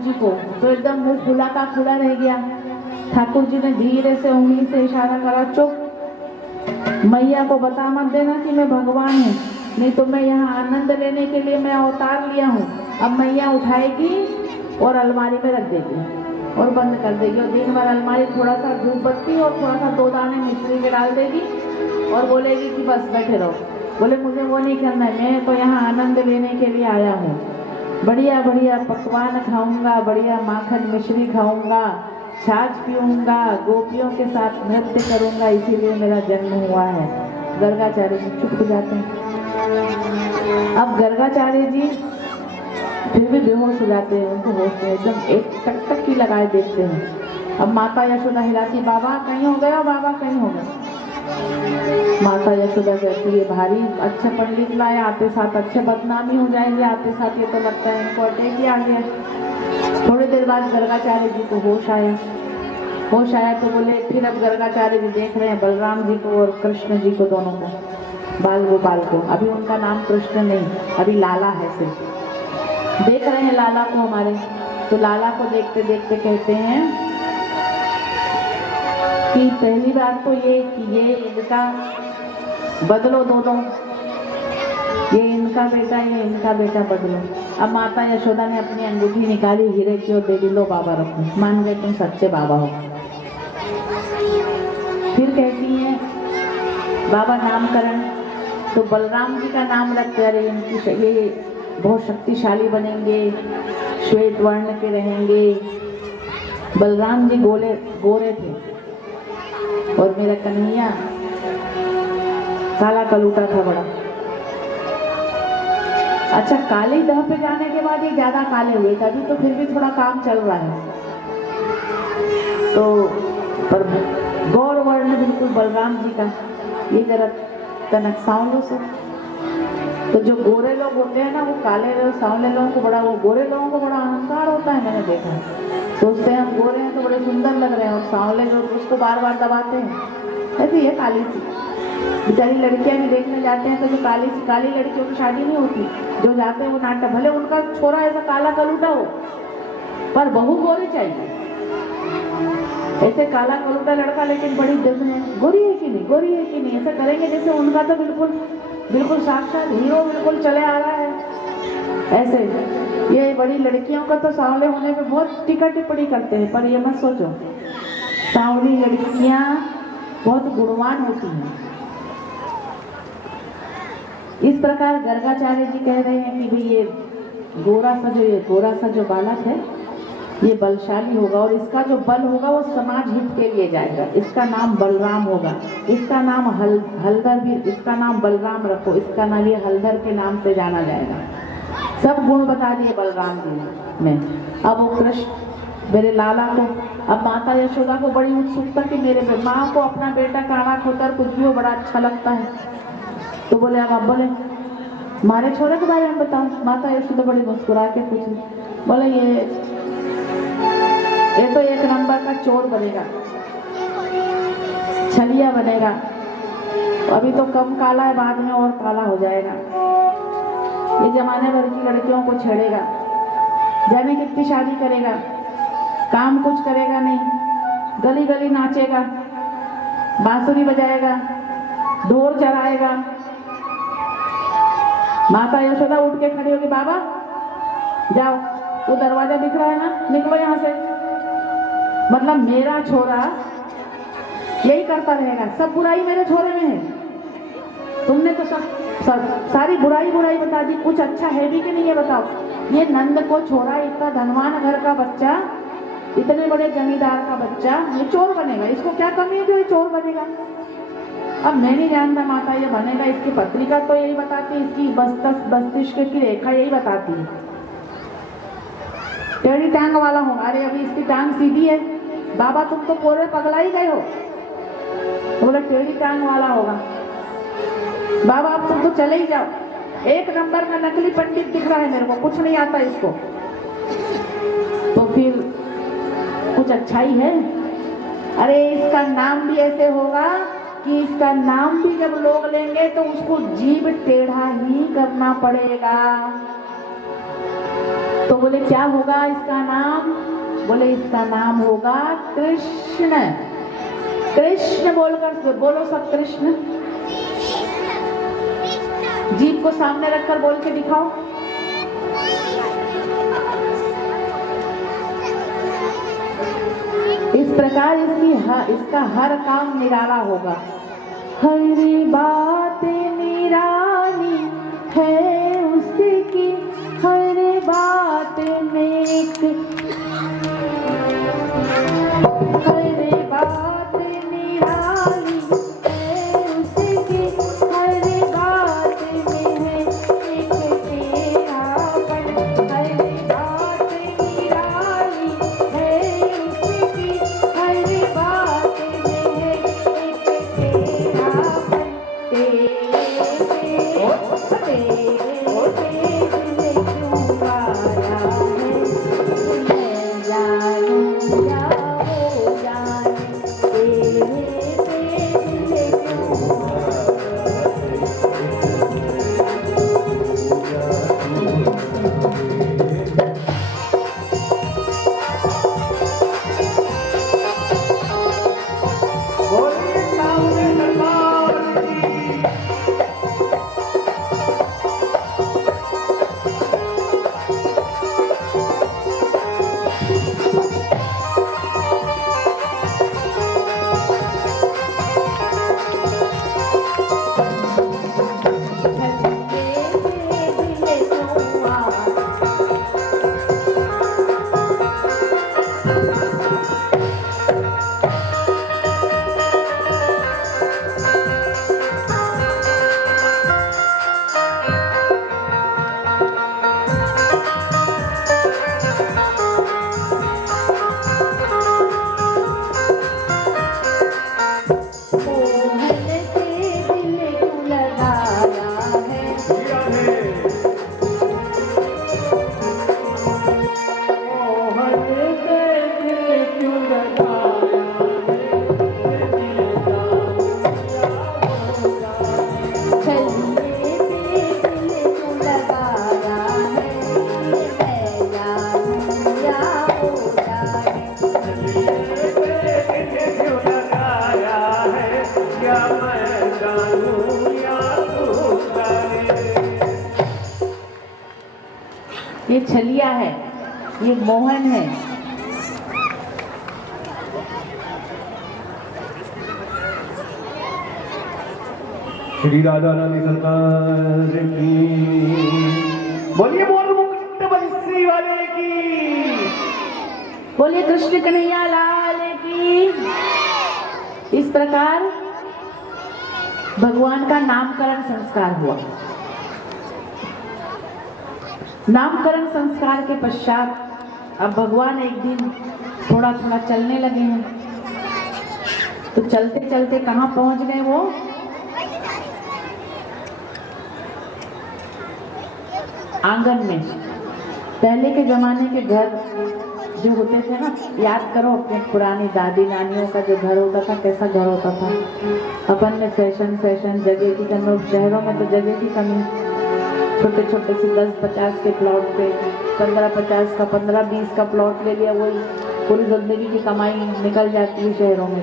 जी को, तो एकदम मुंह खुला का खुला रह गया। ठाकुर जी ने धीरे से उंगली से इशारा करा, चुप, मैया को बता मत देना कि मैं भगवान हूँ, नहीं तो मैं यहाँ आनंद लेने के लिए मैं अवतार लिया हूँ। अब मैया उठाएगी और अलमारी में रख देगी और बंद कर देगी, और दिन भर अलमारी थोड़ा सा धूप बत्ती और थोड़ा सा 2 दाने मिश्री के डाल देगी और बोलेगी कि बस बैठे रहो। बोले मुझे वो नहीं करना है, मैं तो यहाँ आनंद लेने के लिए आया हूँ, बढ़िया बढ़िया पकवान खाऊंगा, बढ़िया माखन मिश्री खाऊंगा, छाछ पीऊंगा, गोपियों के साथ नृत्य करूंगा, इसीलिए मेरा जन्म हुआ है। गर्गाचार्य जी चुप हो जाते हैं। अब गर्गाचार्य जी फिर भी बेहोश हो जाते हैं, उनको होश में एकदम एक टक टक की लगाए देखते हैं। अब माता यशोदा हिलाती, बाबा कहीं हो गया, बाबा कहीं हो गया। माता यशोदा कहती है, भारी अच्छे पंडित लाए, आते साथ अच्छे बदनामी हो जाएंगे, आते साथ ये तो लगता है इनको अटैक ही आ गया। थोड़ी देर बाद गर्गाचार्य जी को होश आया। होश आया तो बोले, फिर अब गर्गाचार्य जी देख रहे हैं बलराम जी को और कृष्ण जी को, दोनों को, बाल गोपाल को। अभी उनका नाम कृष्ण नहीं, अभी लाला है सिर्फ। देख रहे हैं लाला को हमारे, तो लाला को देखते देखते कहते हैं कि पहली बात तो ये कि ये इनका बदलो, दो ये इनका बेटा, ये इनका बेटा बदलो। अब माता यशोदा ने अपनी अंगूठी निकाली, हीरे की, और दे दी, लो बाबा रखो, मान गए तुम सच्चे बाबा हो। फिर कहती है बाबा नामकरण, तो बलराम जी का नाम रखते, अरे इनकी ये बहुत शक्तिशाली बनेंगे, श्वेत वर्ण के रहेंगे। बलराम जी गोरे थे और मेरा कन्हैया काला कलूटा था बड़ा। अच्छा, काली दह पे जाने के बाद ये ज्यादा काले हुए थे, अभी तो फिर भी थोड़ा काम चल रहा है। तो पर गौर वर्ण बिल्कुल बलराम जी का, ये जरा तनक सांवलो से। तो जो गोरे लोग होते हैं ना, वो काले लोग सांवले लोगों को बड़ा, वो गोरे लोगों को बड़ा अहंकार होता है, मैंने देखा है। सोचते हैं हम गोरे हैं तो बड़े सुंदर लग रहे हैं, और सांवले लोग उसको बार बार दबाते हैं। ऐसे ये काली सी बेचारी लड़कियां भी देखने जाते हैं, तो जो काली लड़कियों की शादी नहीं होती, जो जाते हैं वो नाटक, भले उनका छोरा ऐसा काला कलूटा हो पर बहू गोरी चाहिए। ऐसे काला कलूटा लड़का लेकिन बड़ी दिल है, गोरी है कि नहीं, गोरी है कि नहीं, ऐसा करेंगे जैसे उनका तो बिल्कुल साक्षात हीरो बिल्कुल चले आ रहा है। ऐसे ये बड़ी लड़कियों का तो सांवले होने पे बहुत टीका टिप्पणी करते हैं, पर ये मत सोचो सांवली लड़कियां बहुत गुणवान होती हैं। इस प्रकार गर्गाचार्य जी कह रहे हैं कि भाई ये गोरा सा जो बालक है ये बलशाली होगा, और इसका जो बल होगा वो समाज हित के लिए जाएगा। इसका नाम बलराम होगा, इसका नाम हलधर भी, इसका नाम बलराम रखो, इसका नाम ये हलधर के नाम से जाना जाएगा। सब गुण बता दिए बलराम जी में। अब वो कृष्ण मेरे लाला को, अब माता यशोदा को बड़ी उत्सुकता कि मेरे माँ को अपना बेटा काना खोतर कुछ भी हो बड़ा अच्छा लगता है। तो बोले, अब आप बोले हमारे छोरे के बारे में बताओ। माता यशोदा बड़ी मुस्कुरा के पूछी, बोले ये तो 1 नंबर का चोर बनेगा, छलिया बनेगा, अभी तो कम काला है, बाद में और काला हो जाएगा। ये जमाने भर की लड़कियों को छेड़ेगा, जाने कितनी शादी करेगा, काम कुछ करेगा नहीं, गली गली नाचेगा, बांसुरी बजाएगा, ढोल चराएगा। माता यशोदा उठ के खड़ी होगी, बाबा जाओ, वो दरवाजा दिख रहा है ना, निकलो यहाँ से। मतलब मेरा छोरा यही करता रहेगा, सब बुराई मेरे छोरे में है। तुमने तो सब सारी बुराई बता दी, कुछ अच्छा है भी कि नहीं ये बताओ। ये नंद को छोरा, इतना धनवान घर का बच्चा, इतने बड़े जमींदार का बच्चा, ये चोर बनेगा, इसको क्या कमी है जो ये चोर बनेगा। अब मैं नहीं जानता माता ये बनेगा, इसकी पत्रिका तो यही बताती है, इसकी बस्तिष्क की रेखा यही बताती है, टेढ़ी टांग वाला होगा। अरे अभी इसकी टांग सीधी है, बाबा तुम तो पूरे पगला ही गए हो। बोले टेढ़ी टांग वाला होगा, बाबा अब तुम तो चले ही जाओ, 1 नंबर का नकली पंडित दिख रहा है मेरे को, कुछ नहीं आता इसको। तो फिर कुछ अच्छाई है? अरे इसका नाम भी ऐसे होगा कि इसका नाम भी जब लोग लेंगे तो उसको जीभ टेढ़ा ही करना पड़ेगा। तो बोले क्या होगा इसका नाम? बोले इसका नाम होगा कृष्ण। कृष्ण बोलकर बोलो सब, कृष्ण। जीभ को सामने रखकर बोल के दिखाओ। इस प्रकार इसका हर काम निराला होगा। हर बात निराली है उसकी, हर बात में हर बात निराली है उसकी, हर बात में है एक तेरापन। हर बात निराली है उसकी, हर बात में है एक तेरापन। ये छलिया है, ये मोहन है। श्री राधा रानी सरकार की बोलिए, बोल मुकुट बंसी वाले की, बोलिए कृष्ण कन्हैया लाल की। इस प्रकार भगवान का नामकरण संस्कार हुआ। नामकरण संस्कार के पश्चात अब भगवान एक दिन थोड़ा थोड़ा चलने लगे हैं। तो चलते चलते कहाँ पहुंच गए वो? आंगन में। पहले के जमाने के घर जो होते थे ना, याद करो अपने पुरानी दादी नानियों का जो घर होता था, कैसा घर होता था। अपन में फैशन जगह की कमी, शहरों में तो जगह की कमी। छोटे छोटे से 10-50 के प्लॉट पे 15-50 का 15-20 का प्लॉट ले लिया, वही पूरी जिंदगी की कमाई निकल जाती है शहरों में।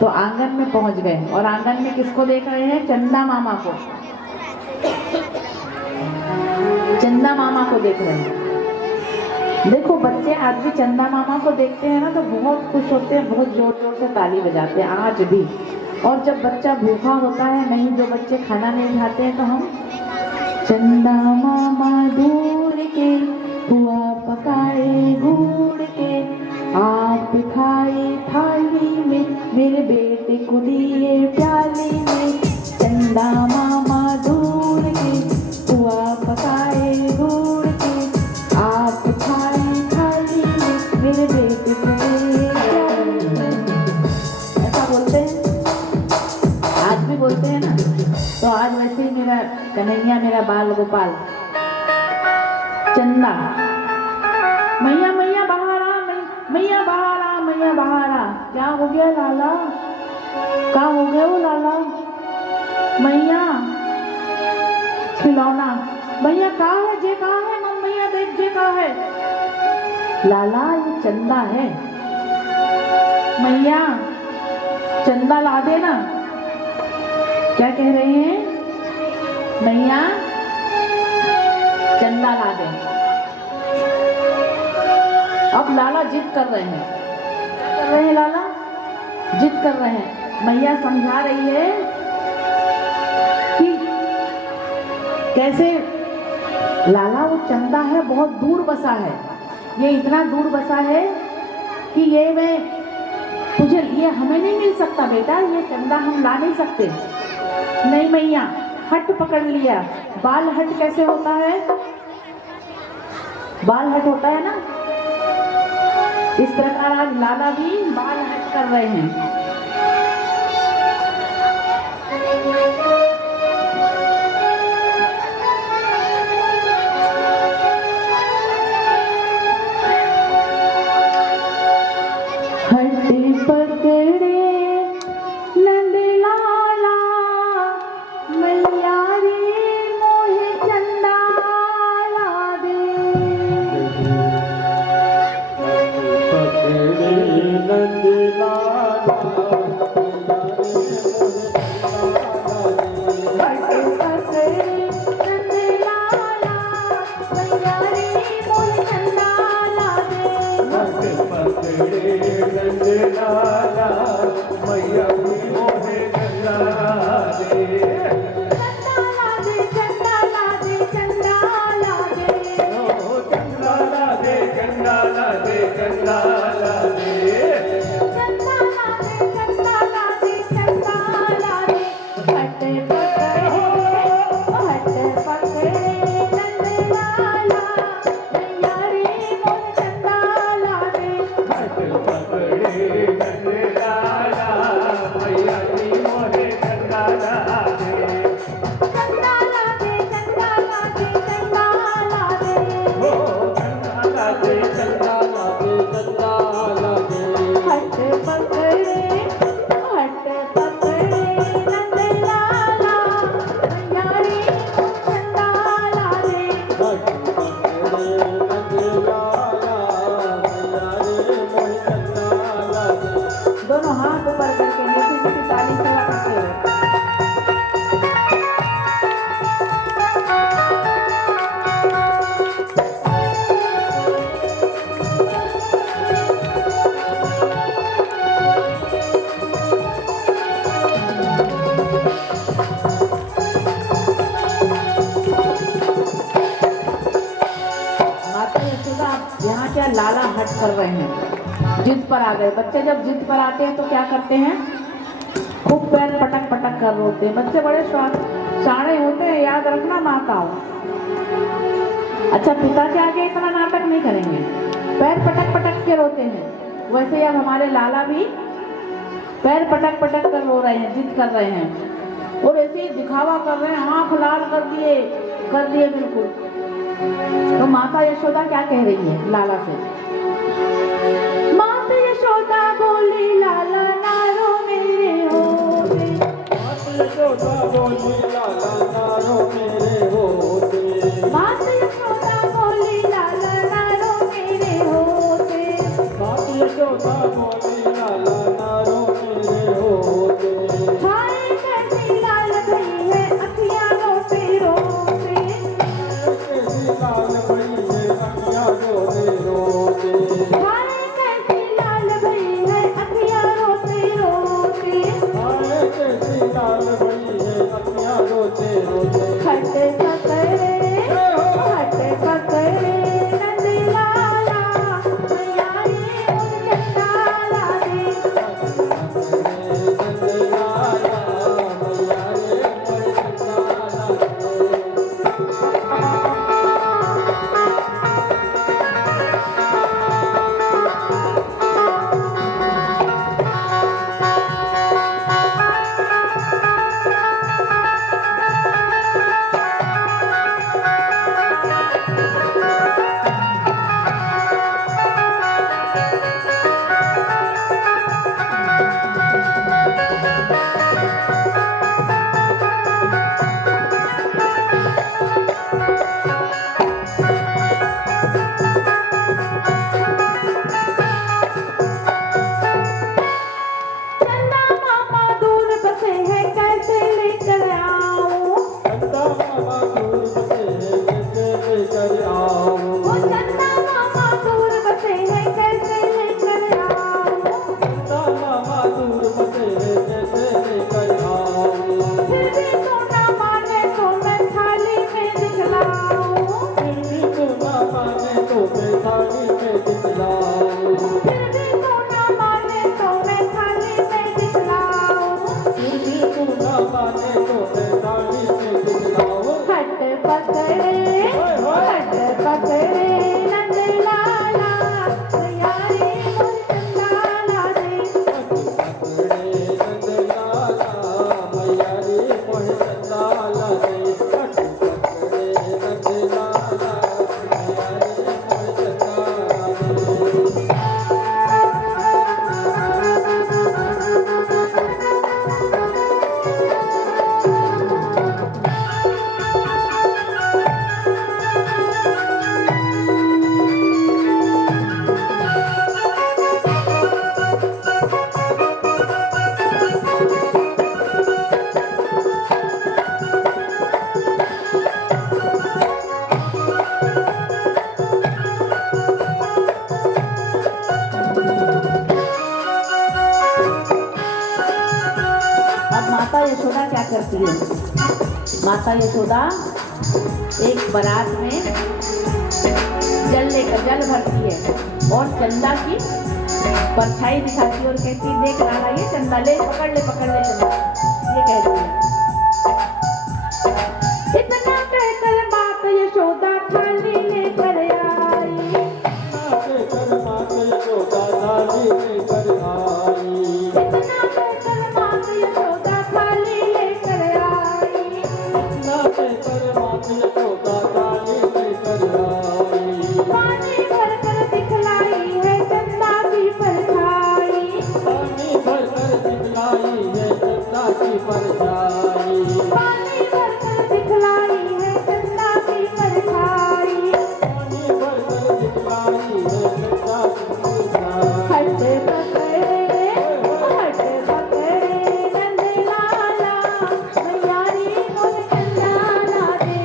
तो आंगन में पहुंच गए और आंगन में किसको देख रहे हैं? चंदा मामा को। चंदा मामा को देख रहे हैं। देखो बच्चे आज भी चंदा मामा को देखते हैं ना तो बहुत खुश होते हैं, बहुत जोर जोर से ताली बजाते हैं आज भी। और जब बच्चा भूखा होता है, नहीं जो बच्चे खाना नहीं खाते हैं, तो हम चंदा मामा दूर के हुआ पकाए गुड़ के, आप खाए थाली में, मेरे बेटे को दिए प्याली में। चंदा मामा दूर के हुआ पकाए गुड़ के, आप खाए थाली में, मेरे बेटे को दिए प्याली में। ऐसा बोलते हैं, आज भी बोलते हैं ना। तो आज वैसे ही मेरा कन्हैया, मेरा बाल गोपाल चंदा, मैया मैया बाहर आ, मैया बाहर आ, मैया बाहर आ। क्या हो गया लाला? क्या हो गया वो लाला? मैया खिलौना, भैया कहाँ है जे? कहाँ है मम? भैया देख जे कहा है? लाला ये चंदा है, मैया चंदा ला देना। क्या कह रहे हैं? मैया चंदा ला दे। अब लाला जिद कर रहे हैं। क्या कर रहे हैं लाला? जिद कर रहे हैं। मैया समझा रही है कि कैसे लाला वो चंदा है बहुत दूर बसा है, ये इतना दूर बसा है कि ये मैं तुझे, ये हमें नहीं मिल सकता बेटा, ये चंदा हम ला नहीं सकते। नहीं मैया, हट पकड़ लिया। बाल हट कैसे होता है? बाल हट होता है ना, इस प्रकार आज लाला भी बाल हट कर रहे हैं। लाला हट कर रहे हैं, जिद पर आ गए। बच्चे जब जिद पर आते हैं तो क्या करते हैं? खूब पैर पटक पटक कर रोते हैं। बच्चे बड़े शाणे होते हैं, याद रखना माताओं। अच्छा, पिता के आगे इतना नाटक नहीं करेंगे, पैर पटक पटक के रोते हैं। वैसे अब हमारे लाला भी पैर पटक पटक कर रो रहे हैं, जिद कर रहे हैं और ऐसे ही दिखावा कर रहे हैं, आंख लाल कर दिए बिल्कुल। तो माता यशोदा क्या कह रही है लाला से? माता यशोदा बोली लाला नारो मेरे होते। माता यशोदा बोली लाला नारो मेरे होते। माता यशोदा बोली लाला नारो मेरे होते। माता यशोदा बोली लाला नारो मेरे होते। हाय कैसी लाल भई है अखियां रोते रोते। लाल भई है अखियां रोते रोते। यशोदा क्या करती है? माता यशोदा एक बारात में जल भरती है और चंदा की परछाई दिखाती है और कहती है देख लाला ये चंदा ले, पकड़ ले चंदा, ये कहती है। इतना कहकर माता यशोदा थाली लेकर आई, इतना कहकर माता यशोदा थाली लेकर आई, पानी भरकर दिखलाई है चंदा की परछाई, पानी भरकर दिखलाई है चंदा की परछाई, पानी भरकर दिखलाई है चंदा की परछाई, पानी भरकर दिखलाई है चंदा की परछाई। हटे पकड़े नंदलाला मैयारी मोर चंदा दे,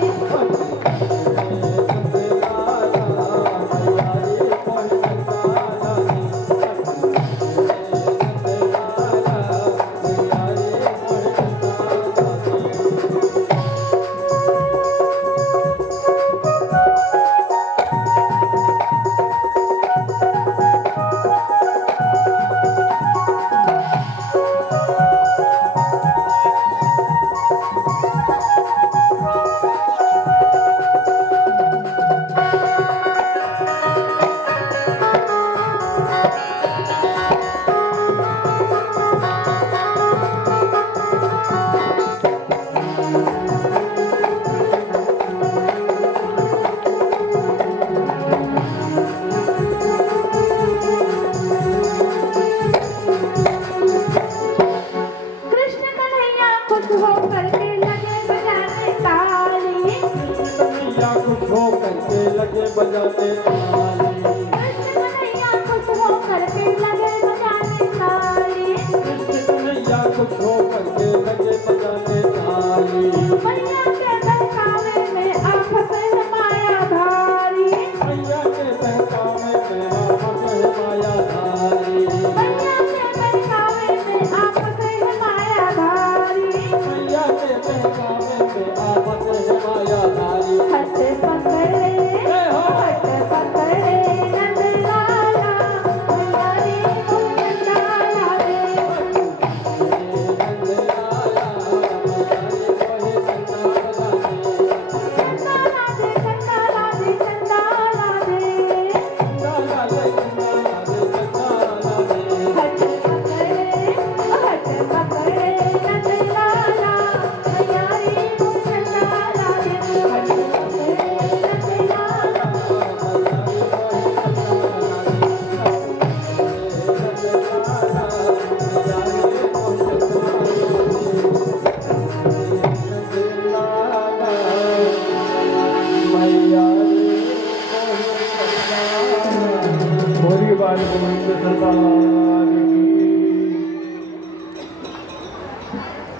बजाते ताली, कृष्ण कन्हैया खुश हो करके लगे बजाने ताली, कृष्ण कन्हैया खुश हो करके लगे बजाने ताली, मैया के बहकावे में आफत है मायाधारी, मैया के बहकावे में आफत है मायाधारी, मैया के बहकावे में आफत है मायाधारी, मैया के बहकावे में आफत है मायाधारी। हंसे पकड़े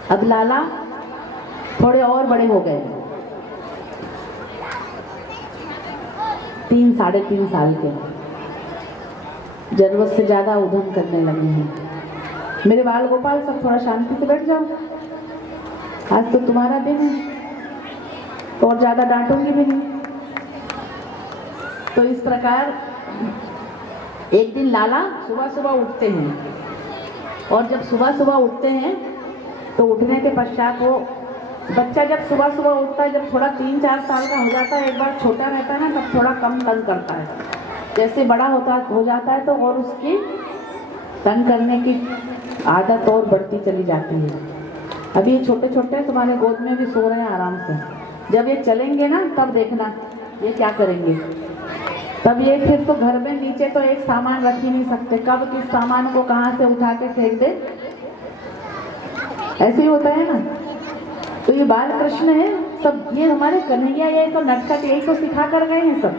अब लाला थोड़े और बड़े हो गए, 3 साढ़े 3 साल के, जरूरत से ज्यादा उधम करने लगे हैं। मेरे बाल गोपाल सब थोड़ा शांति से बैठ जाओ, आज तो तुम्हारा दिन है, तो और ज्यादा डांटूंगी भी नहीं। तो इस प्रकार एक दिन लाला सुबह सुबह उठते हैं, और जब सुबह सुबह उठते हैं तो उठने के पश्चात वो बच्चा जब सुबह सुबह उठता है, जब थोड़ा 3-4 साल का हो जाता है, एक बार छोटा रहता है ना, तब थोड़ा कम तंग करता है। जैसे बड़ा हो जाता है तो और उसकी तंग करने की आदत और बढ़ती चली जाती है। अभी ये छोटे छोटे तुम्हारे गोद में भी सो रहे हैं आराम से, जब ये चलेंगे ना तब देखना ये क्या करेंगे। तब ये फिर तो घर में नीचे तो एक सामान रख ही नहीं सकते, कब किस सामान को कहाँ से उठा के फेंक दे, ऐसे ही होता है ना। तो ये बाल कृष्ण है सब, ये हमारे कन्हैया, ये तो नटखट यही तो सिखा कर गए हैं सब,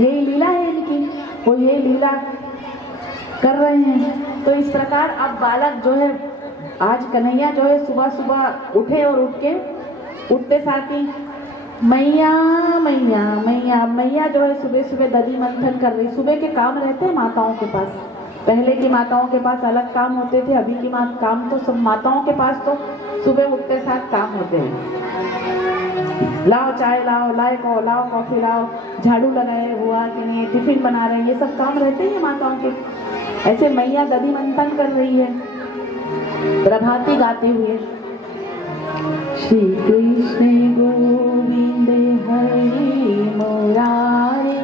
यही लीला है इनकी, वो ये लीला कर रहे हैं। तो इस प्रकार अब बालक जो है, आज कन्हैया जो है सुबह सुबह उठे और उठते साथ ही मैया मैया मैया मैया जो है सुबह सुबह दधी मंथन कर रही। सुबह के काम रहते हैं माताओं के पास, पहले की माताओं के पास अलग काम होते थे, अभी की काम तो सब माताओं के पास तो सुबह उठते साथ काम होते हैं। लाओ चाय लाओ, लाओ कॉफी लाओ, झाड़ू लगाए हुआ कि नहीं, टिफिन बना रहे हैं, ये सब काम रहते हैं माताओं के। ऐसे मैया दधी मंथन कर रही है प्रभाती गाते हुए। श्री कृष्ण गोविंद हरि मुरारी,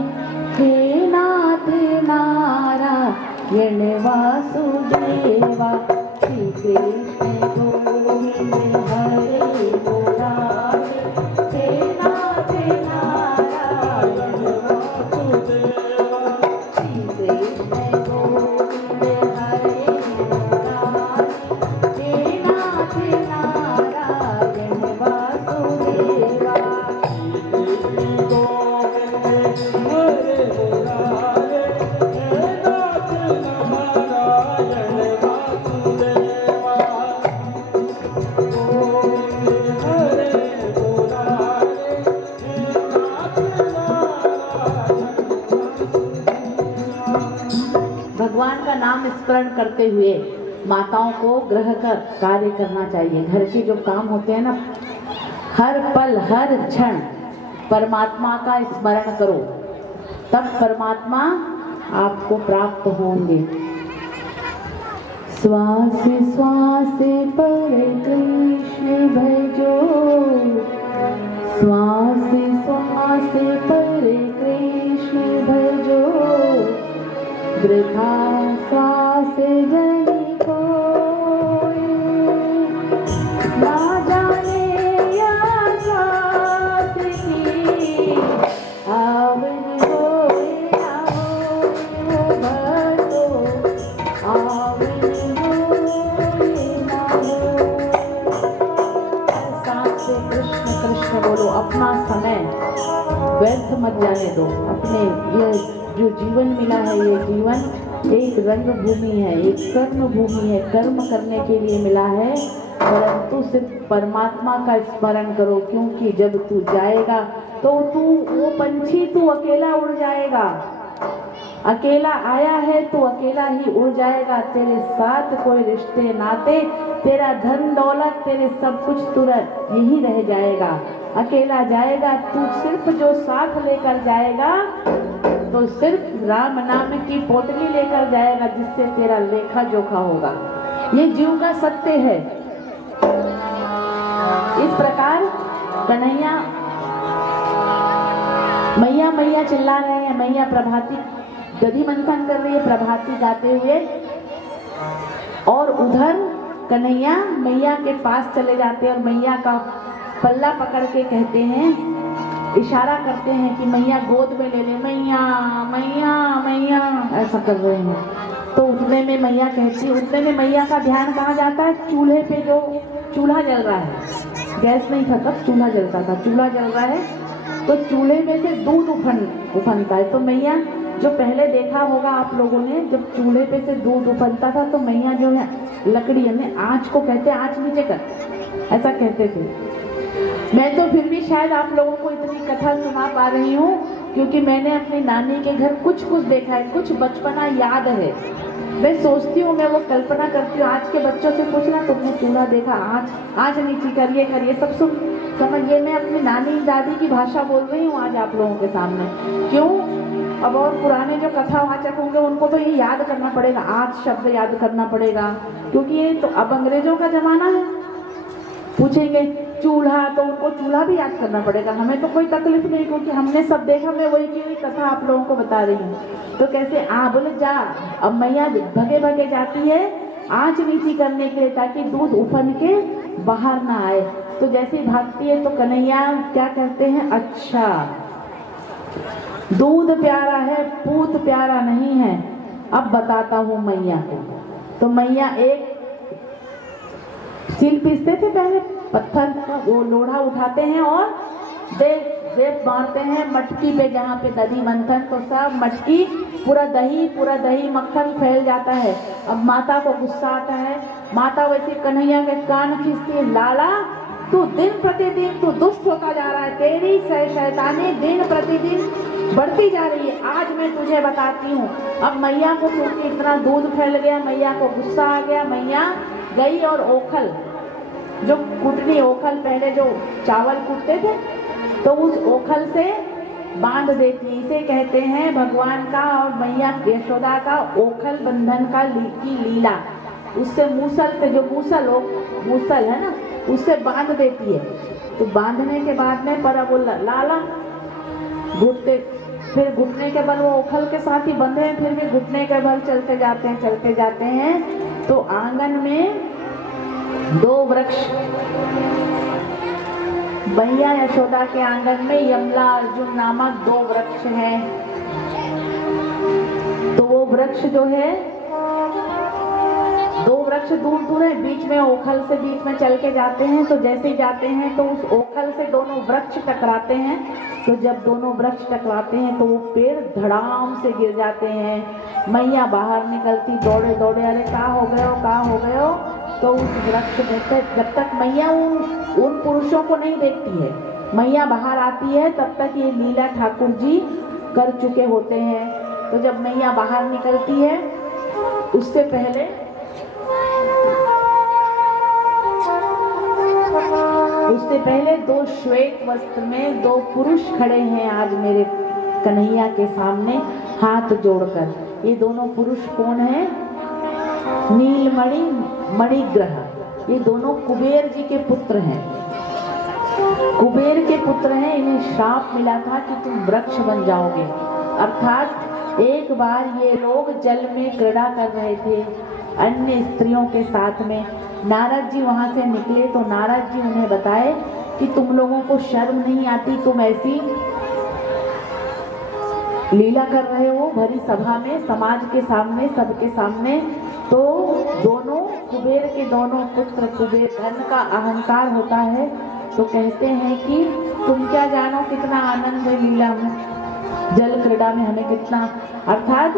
हे नाथ नारायण वासुदेवा। श्री कृष्ण गोविंद हरि मुरारी, हे नाथ नारायण वासुदेवा। श्री कृष्ण गोविंद हरि मुरारी, हे नाथ नारायण वासुदेवा। भगवान का नाम स्मरण करते हुए माताओं को ग्रह का कार्य करना चाहिए। घर के जो काम होते हैं ना, हर पल हर क्षण परमात्मा का स्मरण करो, तब परमात्मा आपको प्राप्त होंगे। श्वास श्वास पर कृष्ण भजो, श्वास श्वास पर कृष्ण भजो। वृथा श्वास जनि कोई, ना जाने या श्वास की आवन होए ना होए भरतो, आवन होए ना होए। सांस से कृष्ण कृष्ण बोलो, अपना समय व्यर्थ मत जाने दो। अपने ये जो जीवन मिला है, ये जीवन एक रंग भूमि है, एक कर्म भूमि है, कर्म करने के लिए मिला है, परंतु सिर्फ परमात्मा का स्मरण करो। क्योंकि जब तू जाएगा तो तू वो पंछी तू अकेला उड़ जाएगा। अकेला आया है तो अकेला ही उड़ जाएगा। तेरे साथ कोई रिश्ते नाते, तेरा धन दौलत, तेरे सब कुछ तुरंत यही रह जाएगा। अकेला जाएगा तू, सिर्फ जो साथ लेकर जाएगा तो सिर्फ राम नाम की पोटली लेकर जाएगा, जिससे तेरा लेखा जोखा होगा। ये जीव का सत्य है। इस प्रकार कन्हैया मैया मैया चिल्ला रहे हैं। मैया प्रभाती दधी मंथन कर रही है प्रभाती गाते हुए, और उधर कन्हैया मैया के पास चले जाते हैं और मैया का पल्ला पकड़ के कहते हैं, इशारा करते हैं कि मैया गोद में ले ले, मैया मैया मैया, ऐसा कर रहे हैं। तो उतने में मैया कहती, उतने में मैया का ध्यान कहाँ जाता है? चूल्हे पे जो चूल्हा जल रहा है, गैस नहीं था तब, चूल्हा जलता था, चूल्हा जल रहा है तो चूल्हे में से दूध उफनता है। तो मैया, जो पहले देखा होगा आप लोगों ने, जब चूल्हे पे से दूध उफनता था तो मैया जो है लकड़ी है आँच को कहते, आँच नीचे कर, ऐसा कहते थे। मैं तो फिर भी शायद आप लोगों को इतनी कथा सुना पा रही हूँ क्योंकि मैंने अपनी नानी के घर कुछ देखा है, कुछ बचपना याद है। मैं सोचती हूँ, मैं वो कल्पना करती हूँ, आज के बच्चों से पूछना तुमने चूल्हा देखा, आँच नीचे करिए सब समझिए। मैं अपनी नानी दादी की भाषा बोल रही हूँ आज आप लोगों के सामने। क्यों? अब और पुराने जो कथावाचक होंगे उनको तो ये याद करना पड़ेगा, आँच शब्द याद करना पड़ेगा, क्योंकि ये तो अब अंग्रेजों का जमाना है। पूछेंगे चूल्हा तो उनको चूल्हा भी याद करना पड़ेगा। हमें तो कोई तकलीफ नहीं क्योंकि हमने सब देखा। मैं वही की कथा आप लोगों को बता रही हूँ। तो कैसे बोले जा, अब मैया भगे भगे जाती है आँच नीची करने के लिए ताकि दूध उफन के बाहर ना आए। तो जैसे ही भागती है तो कन्हैया क्या कहते हैं, अच्छा दूध प्यारा है, पूत प्यारा नहीं है, अब बताता हूँ मैया को। तो मैया एक सील पीसते थे पहले, पत्थर का वो लोढ़ा उठाते हैं और देव मारते हैं मटकी पे, जहाँ पे दधी मंथन, तो सब मटकी पूरा दही मक्खन फैल जाता है। अब माता को गुस्सा आता है, माता वैसे कन्हैया के कान खींचती है, लाला तू दिन प्रतिदिन तू दुष्ट होता जा रहा है, तेरी शैतानी दिन प्रतिदिन बढ़ती जा रही है। आज मैं तुझे बताती हूँ। अब मैया को क्योंकि इतना दूध फैल गया, मैया को गुस्सा आ गया, मैया गई और ओखल, जो कुटनी ओखल, पहले जो चावल कूटते थे, तो उस ओखल से बांध देती। इसे कहते हैं भगवान का और मैया यशोदा का ओखल बंधन का की लीला। उससे मूसल से, जो मूसल है ना, उससे बांध देती है। तो बांधने के बाद में पर वो लाला घुटते, फिर घुटने के बल वो ओखल के साथ ही बंधे हैं, फिर भी घुटने के बल चलते जाते हैं। तो आंगन में 2 वृक्ष, मैया यशोदा के आंगन में यमला अर्जुन नामक 2 वृक्ष हैं। तो वो वृक्ष जो है, 2 वृक्ष दूर है, बीच में ओखल से बीच में चल के जाते हैं। तो जैसे ही जाते हैं तो उस ओखल से दोनों वृक्ष टकराते हैं। तो जब दोनों वृक्ष टकराते हैं तो वो पेड़ धड़ाम से गिर जाते हैं। मैया बाहर निकलती, दौड़े, अरे कहाँ हो गए हो। तो उस वृक्ष में से जब तक मैया उन पुरुषों को नहीं देखती है, मैया बाहर आती है, तब तक ये लीला ठाकुर जी कर चुके होते हैं। तो जब मैया बाहर निकलती है, उससे पहले 2 श्वेत वस्त्र में 2 पुरुष खड़े हैं आज मेरे कन्हैया के सामने हाथ जोड़कर। ये दोनों पुरुष कौन हैं? नीलमणि, मणिग्रह। ये दोनों कुबेर जी के पुत्र हैं। कुबेर के पुत्र हैं। इन्हें श्राप मिला था कि तुम वृक्ष बन जाओगे। अर्थात एक बार ये लोग जल में क्रीड़ा कर रहे थे अन्य स्त्रियों के साथ में। नारद जी वहां से निकले तो नारद जी उन्हें बताए कि तुम लोगों को शर्म नहीं आती, तुम ऐसी लीला कर रहे हो भरी सभा में, समाज के सामने, सबके सामने। तो दोनों कुबेर के दोनों पुत्र, कुबेर धन का अहंकार होता है, तो कहते हैं कि तुम क्या जानो कितना आनंद है लीला में, जल क्रीड़ा में हमें कितना, अर्थात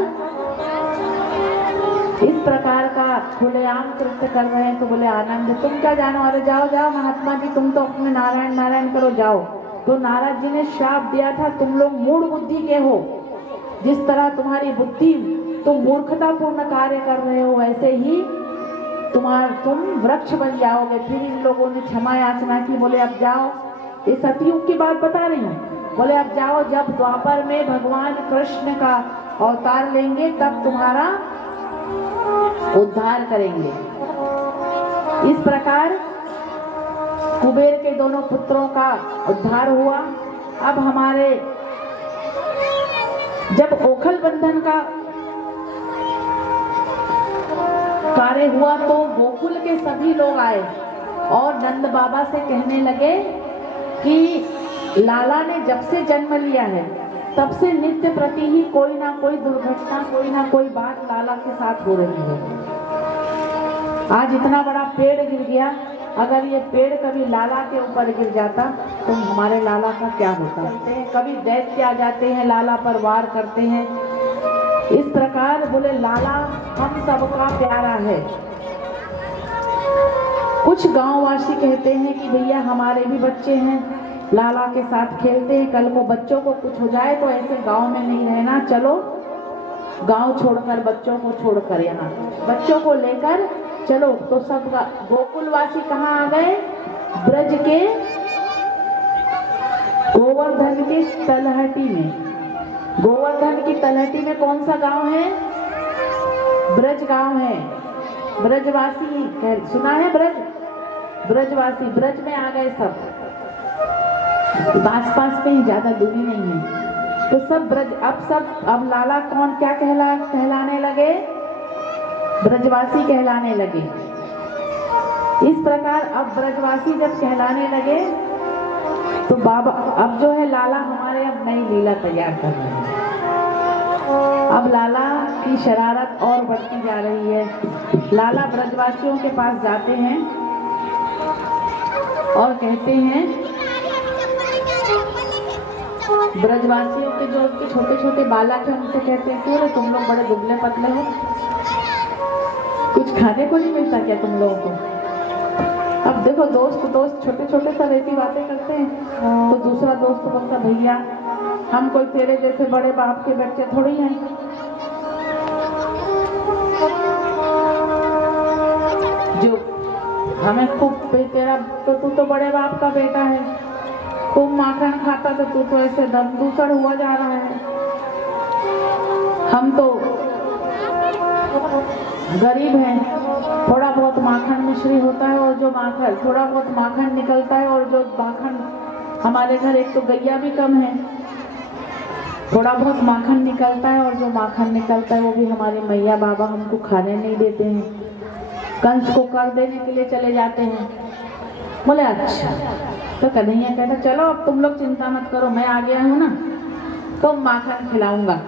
इस प्रकार का खुलेआम कृत्य कर रहे हैं। तो बोले आनंद, तुम क्या जानो, अरे जाओ महात्मा जी, तुम तो अपने नारायण नारायण करो, जाओ। तो नारद जी ने श्राप दिया था, तुम लोग मूढ़ बुद्धि के हो, जिस तरह तुम्हारी बुद्धि तुम मूर्खतापूर्ण कार्य कर रहे हो, वैसे ही तुम वृक्ष बन जाओगे। फिर इन लोगों ने क्षमा याचना की, बोले अब जाओ। ये सतयुग की बात बता रही हूँ। बोले अब जाओ, जब द्वापर में भगवान कृष्ण का अवतार लेंगे तब तुम्हारा उद्धार करेंगे। इस प्रकार कुबेर के दोनों पुत्रों का उद्धार हुआ। अब हमारे जब ओखल बंधन का कार्य हुआ तो गोकुल के सभी लोग आए और नंद बाबा से कहने लगे कि लाला ने जब से जन्म लिया है तब से नित्य प्रति ही कोई ना कोई दुर्घटना, कोई ना कोई बात लाला के साथ हो रही है। आज इतना बड़ा पेड़ गिर गया, अगर ये पेड़ कभी लाला के ऊपर गिर जाता तो हमारे लाला का क्या होता। कभी दैत्य आ जाते हैं, लाला पर वार करते हैं। इस प्रकार बोले लाला हम सबका प्यारा है। कुछ गांववासी कहते हैं कि भैया हमारे भी बच्चे हैं, लाला के साथ खेलते हैं, कल को बच्चों को कुछ हो जाए तो ऐसे गांव में नहीं रहना, चलो गांव छोड़कर, बच्चों को छोड़कर, यहाँ बच्चों को लेकर चलो। तो सब गोकुलवासी कहाँ आ गए? ब्रज के गोवर्धन की तलहटी में। गोवर्धन की तलहटी में कौन सा गांव है? ब्रज गांव है। ब्रजवासी सुना है, ब्रजवासी ब्रज में आ गए सब, पास में ही, ज्यादा दूरी नहीं है। तो सब ब्रज, अब लाला कौन क्या कहलाने लगे? ब्रजवासी कहलाने लगे। इस प्रकार अब ब्रजवासी जब कहलाने लगे तो बाबा अब जो है लाला हमारे अब नई लीला तैयार कर रहे हैं। अब लाला की शरारत और बढ़ती जा रही है। लाला ब्रजवासियों के पास जाते हैं और कहते हैं, ब्रजवासियों के जो उनके छोटे छोटे बालक हैं उनसे कहते हैं कि तुम लोग बड़े दुबले पतले हो, कुछ खाने को नहीं मिलता क्या तुम लोगों को? अब देखो दोस्त छोटे छोटे सब ऐसी बातें करते हैं। तो दूसरा दोस्त बोलता भैया हम कोई तेरे जैसे बड़े बाप के बच्चे थोड़ी हैं। जो हमें खूब तेरा तू तो बड़े बाप का बेटा है, खूब माखन खाता तो तू तो ऐसे दम दूसर हुआ जा रहा है। हम तो गरीब हैं, थोड़ा बहुत माखन मिश्री होता है और जो माखन थोड़ा बहुत माखन निकलता है, और जो माखन हमारे घर एक तो गैया भी कम है, थोड़ा बहुत माखन निकलता है, और जो माखन निकलता है वो भी हमारे मैया बाबा हमको खाने नहीं देते हैं, कंस को कर देने के लिए चले जाते हैं। बोले अच्छा। तो कन्हैया कहता चलो अब तुम लोग चिंता मत करो, मैं आ गया हूँ ना, तो माखन खिलाऊंगा।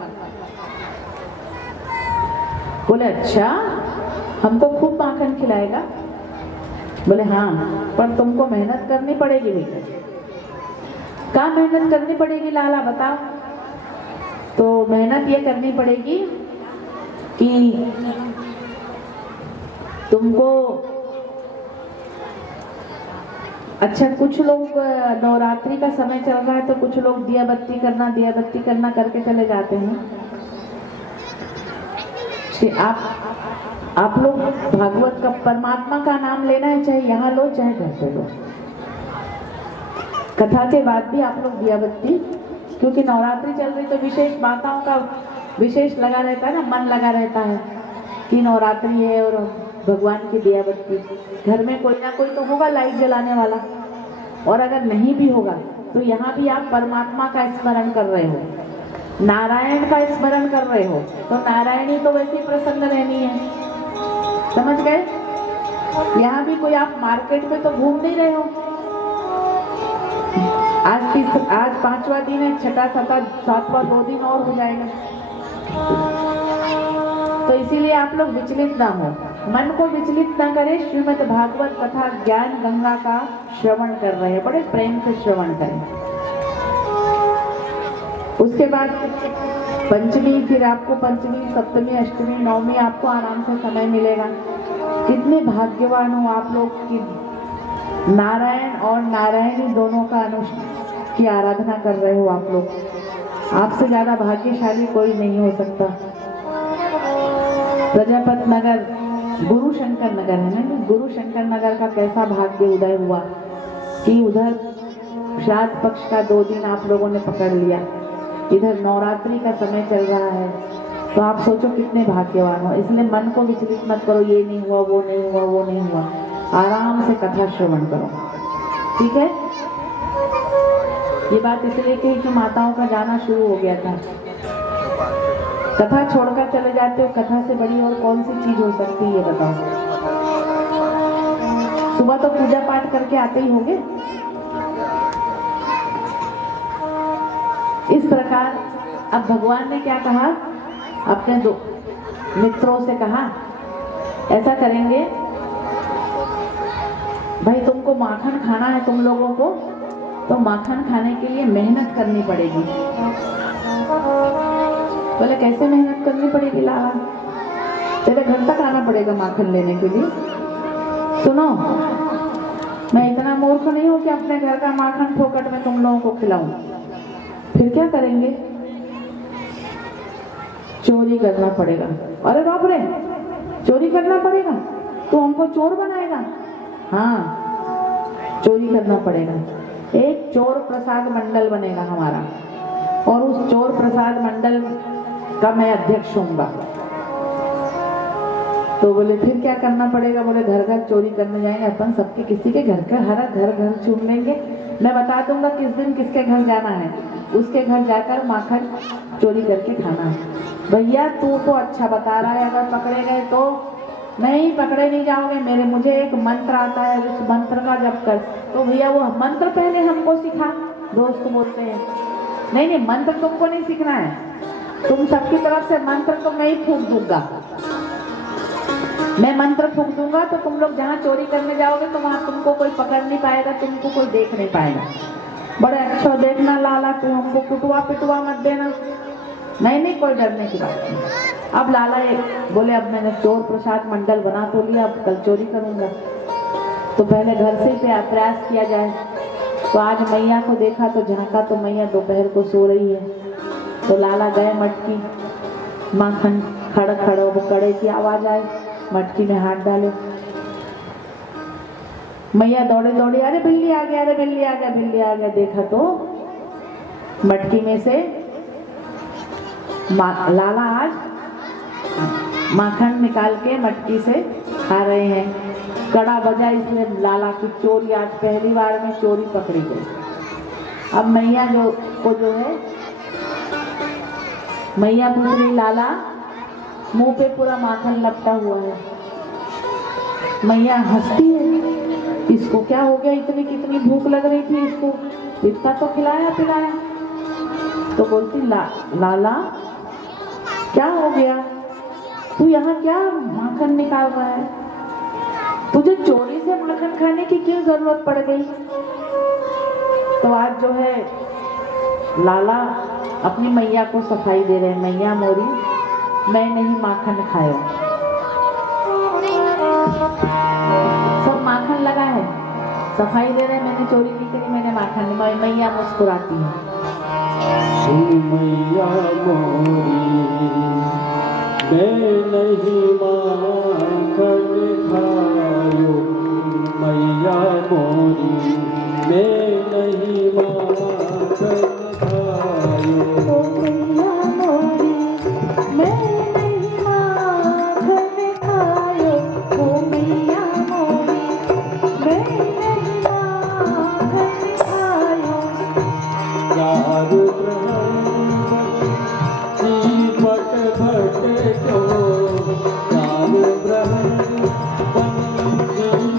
बोले अच्छा, हमको खूब माखन खिलाएगा? बोले हाँ, पर तुमको मेहनत करनी पड़ेगी बेटा। क्या मेहनत करनी पड़ेगी लाला, बताओ? तो मेहनत ये करनी पड़ेगी कि तुमको अच्छा, कुछ लोग नवरात्रि का समय चल रहा है तो कुछ लोग दिया बत्ती करना करके चले जाते हैं कि आप लोग भागवत का परमात्मा का नाम लेना है, चाहे यहाँ लो चाहे घर पे लो। कथा के बाद भी आप लोग दिया बत्ती, क्योंकि नवरात्रि चल रही तो विशेष माताओं का विशेष लगा रहता है ना, मन लगा रहता है कि नवरात्रि है और भगवान की दिया बत्ती। घर में कोई ना कोई तो होगा लाइट जलाने वाला, और अगर नहीं भी होगा तो यहाँ भी आप परमात्मा का स्मरण कर रहे हो, नारायण का स्मरण कर रहे हो, तो नारायणी तो वैसे ही प्रसन्न रहनी है। समझ गए? यहाँ भी कोई आप मार्केट में तो घूम नहीं रहे हो। आज 5वां दिन है, 6, 7, 7वां 2 दिन और हो जाएगा, तो इसीलिए आप लोग विचलित ना हो, मन को विचलित ना करें। श्रीमद् भागवत कथा ज्ञान गंगा का श्रवण कर रहे हैं, बड़े प्रेम से श्रवण करें। उसके बाद पंचमी, फिर आपको पंचमी, सप्तमी, अष्टमी, नवमी आपको आराम से समय मिलेगा। कितने भाग्यवान हो आप लोग कि नारायण और नारायणी दोनों का की आराधना कर रहे हो आप लोग। आपसे ज्यादा भाग्यशाली कोई नहीं हो सकता। प्रजापति नगर गुरु शंकर नगर है ना, गुरु शंकर नगर का कैसा भाग्य उदय हुआ कि उधर श्राद्ध पक्ष का 2 दिन आप लोगों ने पकड़ लिया, इधर नवरात्रि का समय चल रहा है, तो आप सोचो कितने भाग्यवान हो। इसलिए मन को विचलित मत करो, ये नहीं हुआ, वो नहीं हुआ, वो नहीं हुआ। आराम से कथा श्रवण करो, ठीक है? ये बात इसलिए कही कि माताओं का जाना शुरू हो गया था। कथा छोड़कर चले जाते हो, कथा से बड़ी और कौन सी चीज हो सकती है ये बताओ? सुबह तो पूजा पाठ करके आते ही होंगे। इस प्रकार अब भगवान ने क्या कहा, अपने 2 मित्रों से कहा ऐसा करेंगे भाई, तुमको माखन खाना है तुम लोगों को, तो माखन खाने के लिए मेहनत करनी पड़ेगी। बोले कैसे मेहनत करनी पड़ेगी लाला? तेरे घर तक आना पड़ेगा माखन लेने के लिए। सुनो, मैं इतना मूर्ख नहीं हूं कि अपने घर का माखन फोकट में तुम लोगों को खिलाऊं। फिर क्या करेंगे? चोरी करना पड़ेगा। अरे बाप रे, चोरी करना पड़ेगा? तो हमको चोर बनाएगा? हाँ, चोरी करना पड़ेगा। एक चोर प्रसाद मंडल बनेगा हमारा, और उस चोर प्रसाद मंडल का मैं अध्यक्ष हूँगा। तो बोले फिर क्या करना पड़ेगा? बोले घर घर चोरी करने जाएंगे अपन, सबके किसी के घर का हर घर चुन लेंगे। मैं बता दूंगा किस दिन किसके घर जाना है, उसके घर जाकर माखन चोरी करके खाना है। भैया तू तो अच्छा बता रहा है, अगर पकड़े गए तो नहीं, पकड़े नहीं जाओगे। मुझे एक मंत्र आता है, उस मंत्र का जप कर। तो भैया वो मंत्र पहले हमको सिखा। दोस्त बोलते हैं नहीं, मंत्र तुमको नहीं सीखना है, तुम सबकी तरफ से मंत्र तो मैं ही फूंक दूंगा। मैं मंत्र फूंक दूंगा तो तुम लोग जहाँ चोरी करने जाओगे तो वहां तुमको कोई पकड़ नहीं पाएगा, तुमको कोई देख नहीं पाएगा। बड़े अच्छा देखना लाला, तू हमको कुटवा पिटवा मत देना। नहीं, कोई डरने की बात नहीं। अब लाला बोले अब मैंने चोर प्रसाद मंडल बना तो लिया, अब कल चोरी करूंगा, तो पहले घर से प्रयास किया जाए। तो आज मैया को देखा तो झांका तो मैया दोपहर को सो रही है। तो लाला गए मटकी, माखन खड़ खड़ो, वो कड़े की आवाज आए, मटकी में हाथ डाले। मैया दौड़े दौड़े, अरे बिल्ली आ गया, अरे बिल्ली आ गया, बिल्ली आ गया। देखा तो मटकी में से लाला आज माखन निकाल के मटकी से खा रहे हैं। कड़ा बजा, इसलिए लाला की चोरी आज पहली बार में चोरी पकड़ी गई। अब मैया जो है मैया पूछ रही, लाला मुंह पे पूरा माखन लपटा हुआ है। मैया हंसती है, इसको क्या हो गया, इतनी कितनी भूख लग रही थी इसको, इतना तो खिलाया पिलाया। तो बोलती लाला क्या हो गया, तू यहाँ क्या माखन निकाल रहा है, तुझे चोरी से माखन खाने की क्यों जरूरत पड़ गई। तो आज जो है लाला अपनी मैया को सफाई दे रहे हैं, मैया मोरी मैं नहीं माखन खाया, सब माखन लगा है, सफाई दे रहे हैं, मैंने चोरी नहीं करी, मैंने माखन नहीं। मैया मुस्कुराती है, मैया मोरी मैं नहीं माखन खायो, मैया मोरी मैं नहीं माखन खायो। ओ मैया मोरी मैं नहीं माखन खायो, ओ मैया मोरी मैं नहीं माखन खायो। चारु पट भटे को, चारु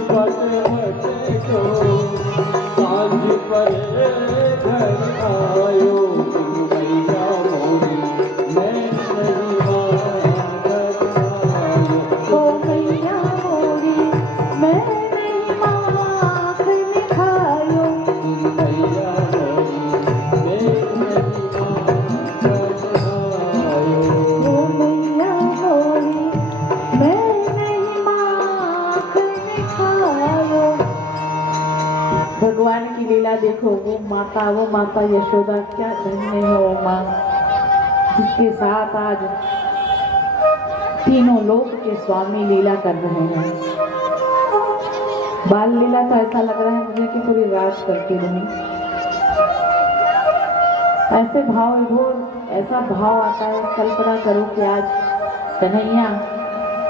पट भटे को, सांझ परे घर आयो, मैया मोरी मैं नहीं माखन खायो। ओ मैया मोरी मैं नहीं माखन खायो, मैया मोरी मैं नहीं माखन खायो। ओ मैया मोरी मैं नहीं माखन खायो। भगवान की लीला देखो, वो माता यशोदा क्या धन्य है वो माँ, जिसके साथ आज तीनों लोक के स्वामी लीला कर रहे हैं। बाल लीला तो ऐसा लग रहा है मुझे कि पूरी रात करती रही। ऐसे भाव विभोर, ऐसा भाव आता है, कल्पना करो कि आज कन्हैया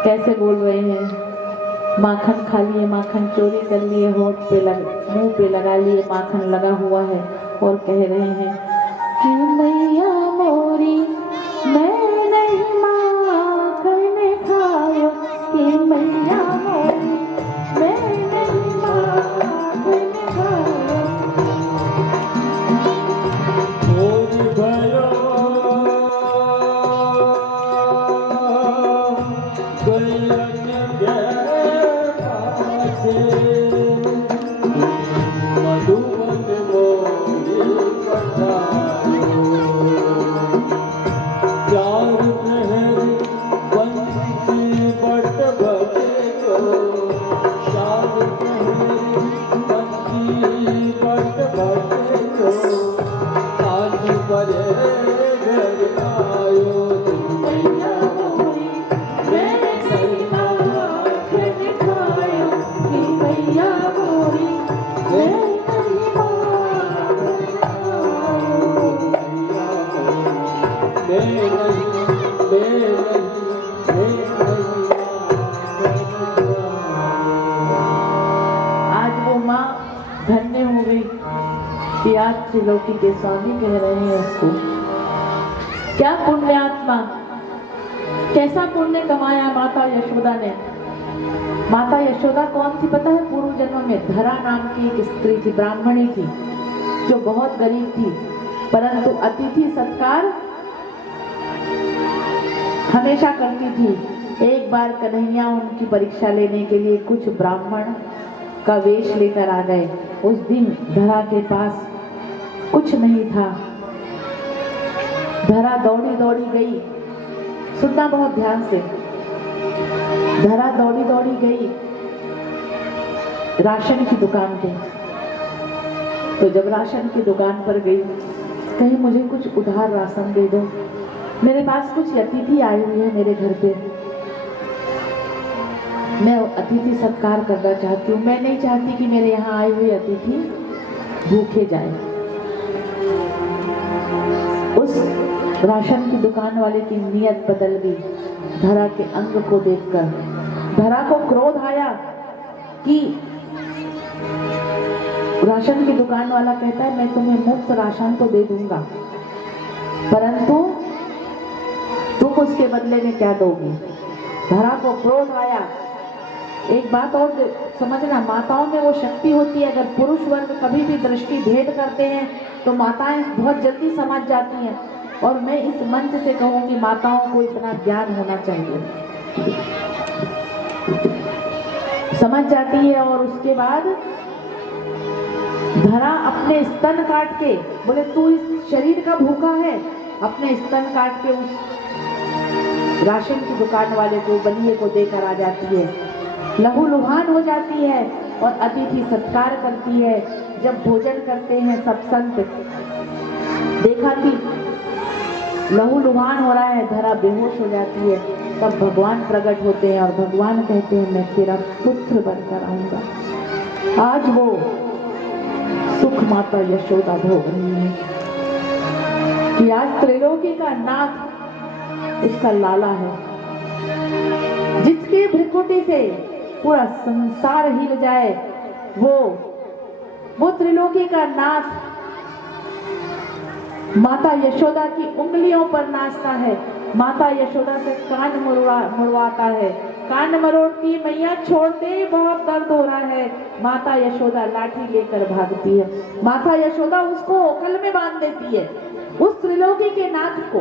कैसे बोल रहे हैं, माखन खा लिए, माखन चोरी कर लिए, होठ पे मुंह पे लगा लिए, माखन लगा हुआ है और कह रहे हैं कि मैया मोरी मैं नहीं माखन खायो, कि मैया मोरी मैं नहीं माखन खायो। मोरी भयो गयन गे पाछे, मधुबन मोरी पठायो। चार प्रहर पंछी बट भटे को, चार प्रहर पंछी बट भटे को, सांझ परे घर आयो, मैया मोरी मैं नहीं माखन खायो, कि मैया मोरी मैं नहीं माखन खायो। आज वो माँ धन्य हो गई कि आज त्रिलोकी के स्वामी कह रहे हैं उसको। क्या पुण्यात्मा, कैसा पुण्य कमाया माता यशोदा ने। माता यशोदा कौन थी पता है? पूर्व जन्म में धरा नाम की एक स्त्री थी, ब्राह्मणी थी, जो बहुत गरीब थी, परंतु अतिथि सत्कार हमेशा करती थी। एक बार कन्हैया उनकी परीक्षा लेने के लिए कुछ ब्राह्मण का वेश लेकर आ गए। उस दिन धरा के पास कुछ नहीं था। धरा दौड़ी दौड़ी गई, सुनना बहुत ध्यान से। धरा दौड़ी दौड़ी गई राशन की दुकान पे। तो जब राशन की दुकान पर गई, कहीं मुझे कुछ उधार राशन दे दो, मेरे पास कुछ अतिथि आए हुए हैं मेरे घर पे, मैं अतिथि सत्कार करना चाहती हूँ, मैं नहीं चाहती कि मेरे यहाँ आए हुए अतिथि भूखे जाए। उस राशन की दुकान वाले की नीयत बदल गई। धरा के अंग को देखकर धरा को क्रोध आया कि राशन की दुकान वाला कहता है मैं तुम्हें मुफ्त राशन तो दे दूंगा, परंतु तुम उसके बदले में क्या दोगी। धरा को क्रोध आया। एक बात और समझना, माताओं में वो शक्ति होती है, अगर पुरुष वर्ग कभी भी दृष्टि भेद करते हैं तो माताएं बहुत जल्दी समझ जाती हैं। और मैं इस मंच से कहूंगी माताओं को इतना ज्ञान होना चाहिए, समझ जाती है। और उसके बाद धरा अपने स्तन काट के बोले तू इस शरीर का भूखा है, अपने स्तन काट के उस राशन की दुकान वाले को बनिए को देकर आ जाती है, लहूलुहान हो जाती है और अतिथि सत्कार करती है। जब भोजन करते हैं सब संत, देखा कि लहूलुहान हो रहा है, धरा बेहोश हो जाती है, तब भगवान प्रकट होते हैं और भगवान कहते हैं मैं तेरा पुत्र बनकर आऊंगा। आज वो सुख माता यशोदा भोग रही है कि आज त्रिलोकी का नाथ इसका लाला है, जिसके भ्रिकुटी से पूरा संसार हिल जाए, वो त्रिलोकी का नाथ माता यशोदा की उंगलियों पर नाचता है, माता यशोदा से कान मुड़वाता है, कान मरोड़ती मैया छोड़ते ही बहुत दर्द हो रहा है, माता यशोदा लाठी लेकर भागती है, माता यशोदा उसको ओखल में बांध देती है, उस त्रिलोकी के नाथ को।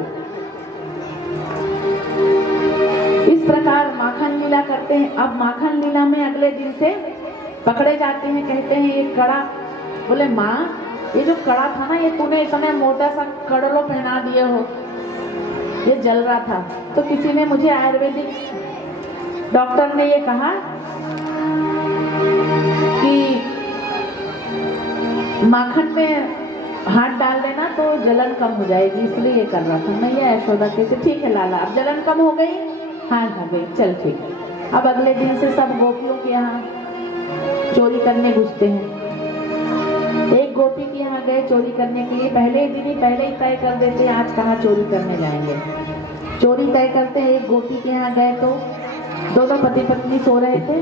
इस प्रकार माखन लीला करते हैं। अब माखन लीला में अगले दिन से पकड़े जाते हैं, कहते हैं ये कड़ा, बोले माँ ये जो कड़ा था ना, ये तूने इतना मोटा सा कड़लो पहना दिए हो, ये जल रहा था। तो किसी ने मुझे आयुर्वेदिक डॉक्टर ने ये कहा कि माखन में हाथ डाल देना तो जलन कम हो जाएगी, इसलिए ये कर रहा था। मैया यशोदा कहते ठीक है लाला, अब जलन कम हो गई, हाँ हो गई, चल ठीक है। अब अगले दिन से सब गोपियों के यहाँ चोरी करने घुसते हैं। एक गोपी के यहाँ गए चोरी करने के लिए, पहले ही तय कर देते हैं आज कहाँ चोरी करने जाएंगे। चोरी तय करते हैं, एक गोपी के यहाँ गए तो दोनों पति पत्नी सो रहे थे,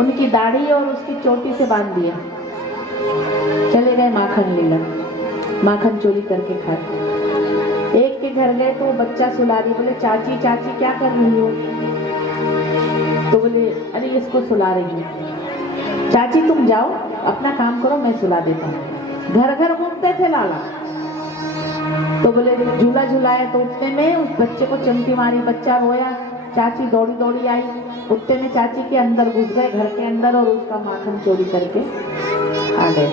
उनकी दाढ़ी और उसकी चोटी से बांध दिया, चले गए माखन लीला, माखन चोरी करके खाए। एक के घर गए तो बच्चा सुला रही, बोले चाची चाची क्या कर रही हो, तो बोले अरे इसको सुला रही हूँ। चाची तुम जाओ अपना काम करो, मैं सुला देता हूँ। घर घर घूमते थे लाला, तो बोले झूला झुलाया, तो उतने में उस बच्चे को चमकी मारी, बच्चा रोया, चाची दौड़ी दौड़ी आई, उतने में चाची के अंदर घुस गए घर के अंदर और उसका माखन चोरी करके आ गए।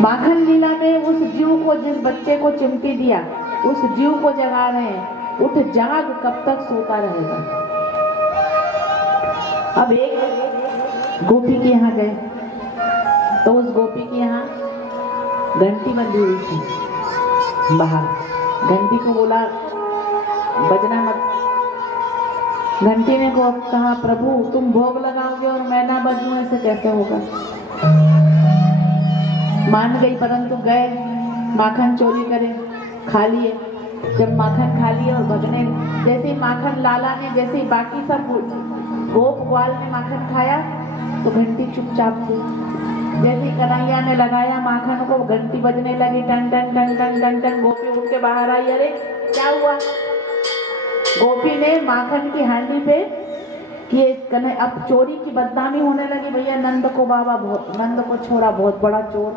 माखन लीला में उस जीव को, जिस बच्चे को चिमटी दिया, उस जीव को जगा रहे हैं, उठ जाग कब तक सोता रहेगा। अब एक गोपी के यहाँ गए तो उस गोपी के यहाँ घंटी बंधी हुई थी बाहर। घंटी को बोला बजना मत। घंटी ने को कहा प्रभु तुम भोग लगाओगे और मैं ना बजूं, ऐसे कैसे होगा। मान गई, परंतु गए माखन चोरी करे, खा लिए। जब माखन खा लिए और भगने, जैसे ही माखन लाला ने, जैसे ही बाकी सब गोप ग्वाल ने माखन खाया तो घंटी चुपचाप थी। जैसे कन्हैया ने लगाया माखन को, घंटी बजने लगी, टन टन टन टन टन टन। गोपी उठ के बाहर आई, अरे क्या हुआ। गोपी ने माखन की हांडी पे कि कन्हैया, अब चोरी की बदनामी होने लगी, भैया नंद को बाबा नंद को छोड़ा बहुत बड़ा चोर,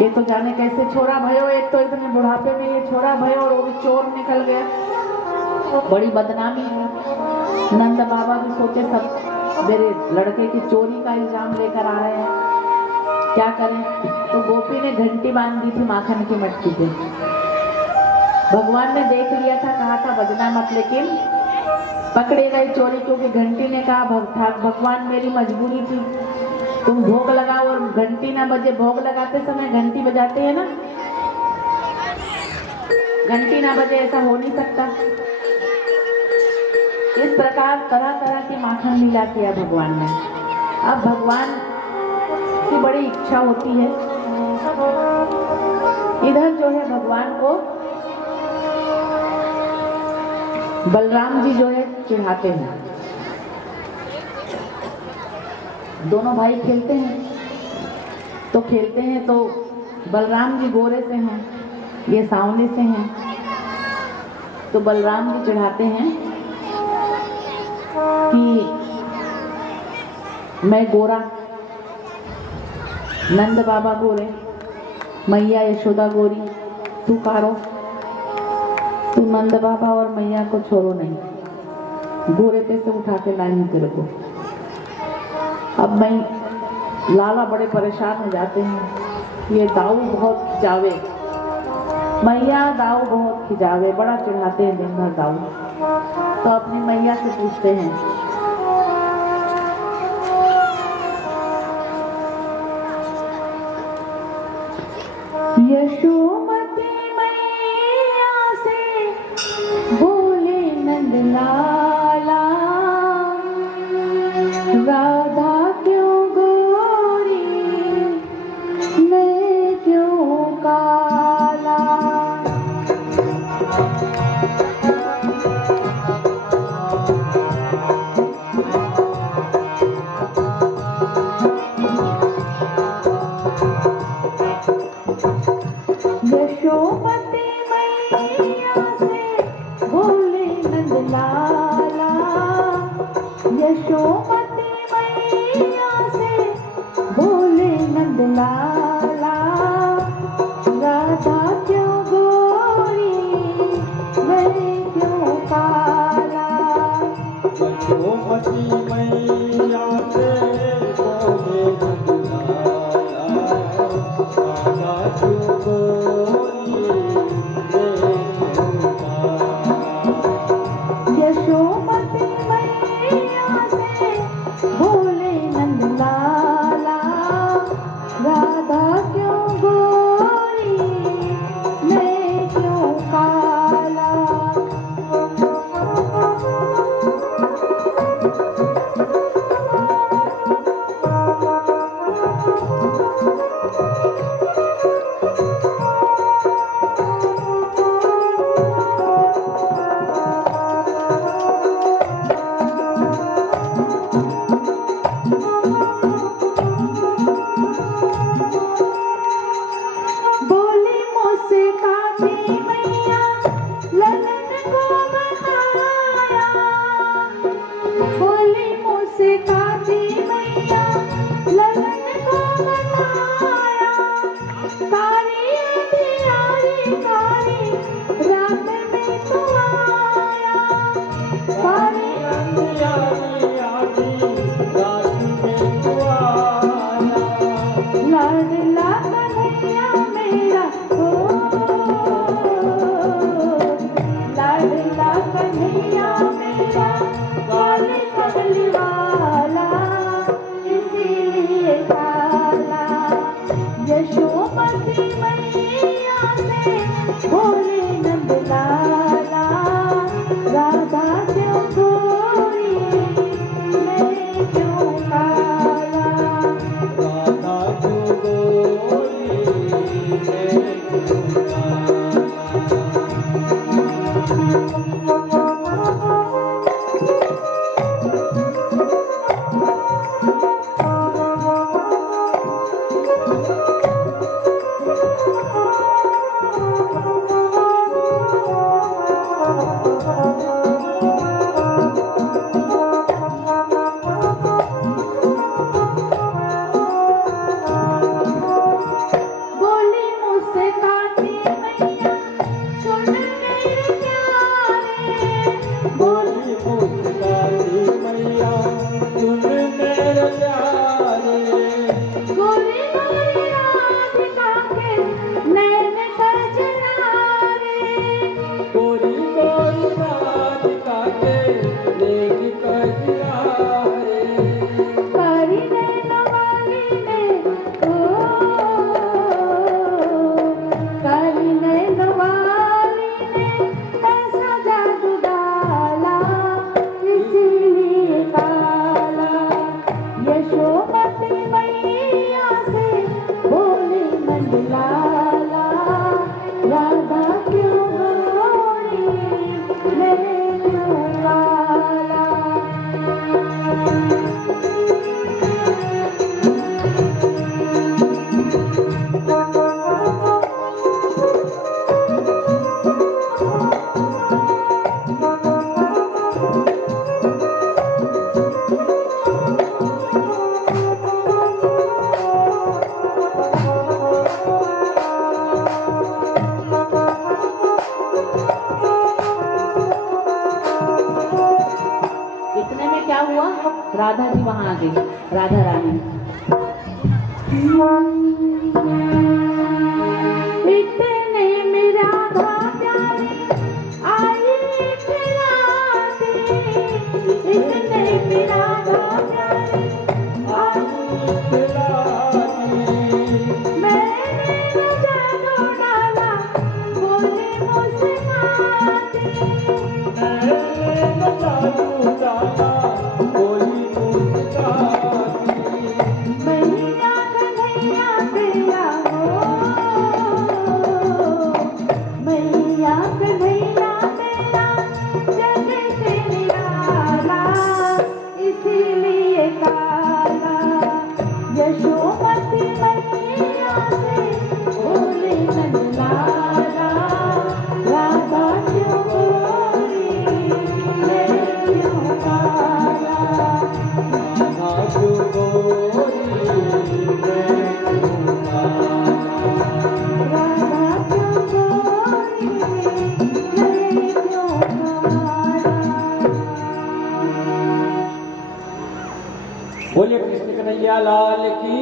ये तो जाने कैसे छोरा भयो, एक तो इतने बुढ़ापे में ये छोरा भयो और वो भी चोर निकल गया, बड़ी बदनामी है। नंद बाबा भी सोचे सब मेरे लड़के की चोरी का इल्जाम लेकर आ रहे हैं, क्या करें। तो गोपी ने घंटी बांध दी थी माखन की मटकी पे। भगवान ने देख लिया था, कहा था बजना मत, लेकिन पकड़े गए चोरी, क्योंकि घंटी ने कहा भगवान मेरी मजबूरी थी, तुम भोग लगाओ और घंटी ना बजे, भोग लगाते समय घंटी बजाते हैं ना, घंटी ना बजे, ऐसा हो नहीं सकता। इस प्रकार तरह तरह की माखन लीला किया भगवान ने। अब भगवान की बड़ी इच्छा होती है, इधर जो है भगवान को बलराम जी जो है चिढ़ाते हैं। दोनों भाई खेलते हैं तो बलराम जी गोरे से हैं, ये सांवले से हैं, तो बलराम जी चिढ़ाते हैं कि मैं गोरा, नंद बाबा गोरे, मैया यशोदा गोरी, तू कारो, तू नंद बाबा और मैया को छोड़ो नहीं, गोरे पे से उठा के लाई तेरे को। अब मैं लाला बड़े परेशान हो जाते हैं, ये दाऊ बहुत खिंचावे, मैया दाऊ बहुत खिंचावे, बड़ा चिढ़ाते हैं दिन भर दाऊ। तो अपनी मैया से पूछते हैं, यशोमती मैया से बोले नंद लाला, राधा क्यों गोरी, मैं क्यों काला। यशोमती मैया से बोले नंद लाला, यशोमती मैया से बोले नंद लाला, राधा क्यों गोरी, मैं क्यों काला। यशोमती मैया से बोले नंद लाला, राधा क्यों गोरी, मैं क्यों काला। यशोमती मैया से बोले नंद लाला, राधा क्यों गोरी, मैं क्यों काला। बोली मुझसे काटी मैया, ललन को बताया, बोली मुझसे काटी मैया, ललन को बताया, कारी अंधियारी कारी रात में तू आया, कारी अंधियारी आधी रात में तू आया। लाडला कन्हैया मेरा हो, लाडला कन्हैया मेरा, काली कमली वाला, इसीलिए काला। यशोमती मैया से बोले नंद लाला, राधा क्यों गोरी, मैं क्यों काला। राधा क्यों गोरी, मैं क्यों काला। राधा जी वहां आ गई, राधा रानी। इतने में राधा प्यारी आई खिलाती, इतने में राधा प्यारी मैंने जादू डाला बोली मुस्काती, मैया कन्हैया तेरा हो, मैया कन्हैया तेरा जग से निराला, इसीलिए काला यशोमती मैया से बोले नंदलाला, राधा क्यों गोरी मैं क्यों काला, राधा क्यों गोरी मैं क्यों काला। बोलिए कृष्ण कन्हैया लाल की।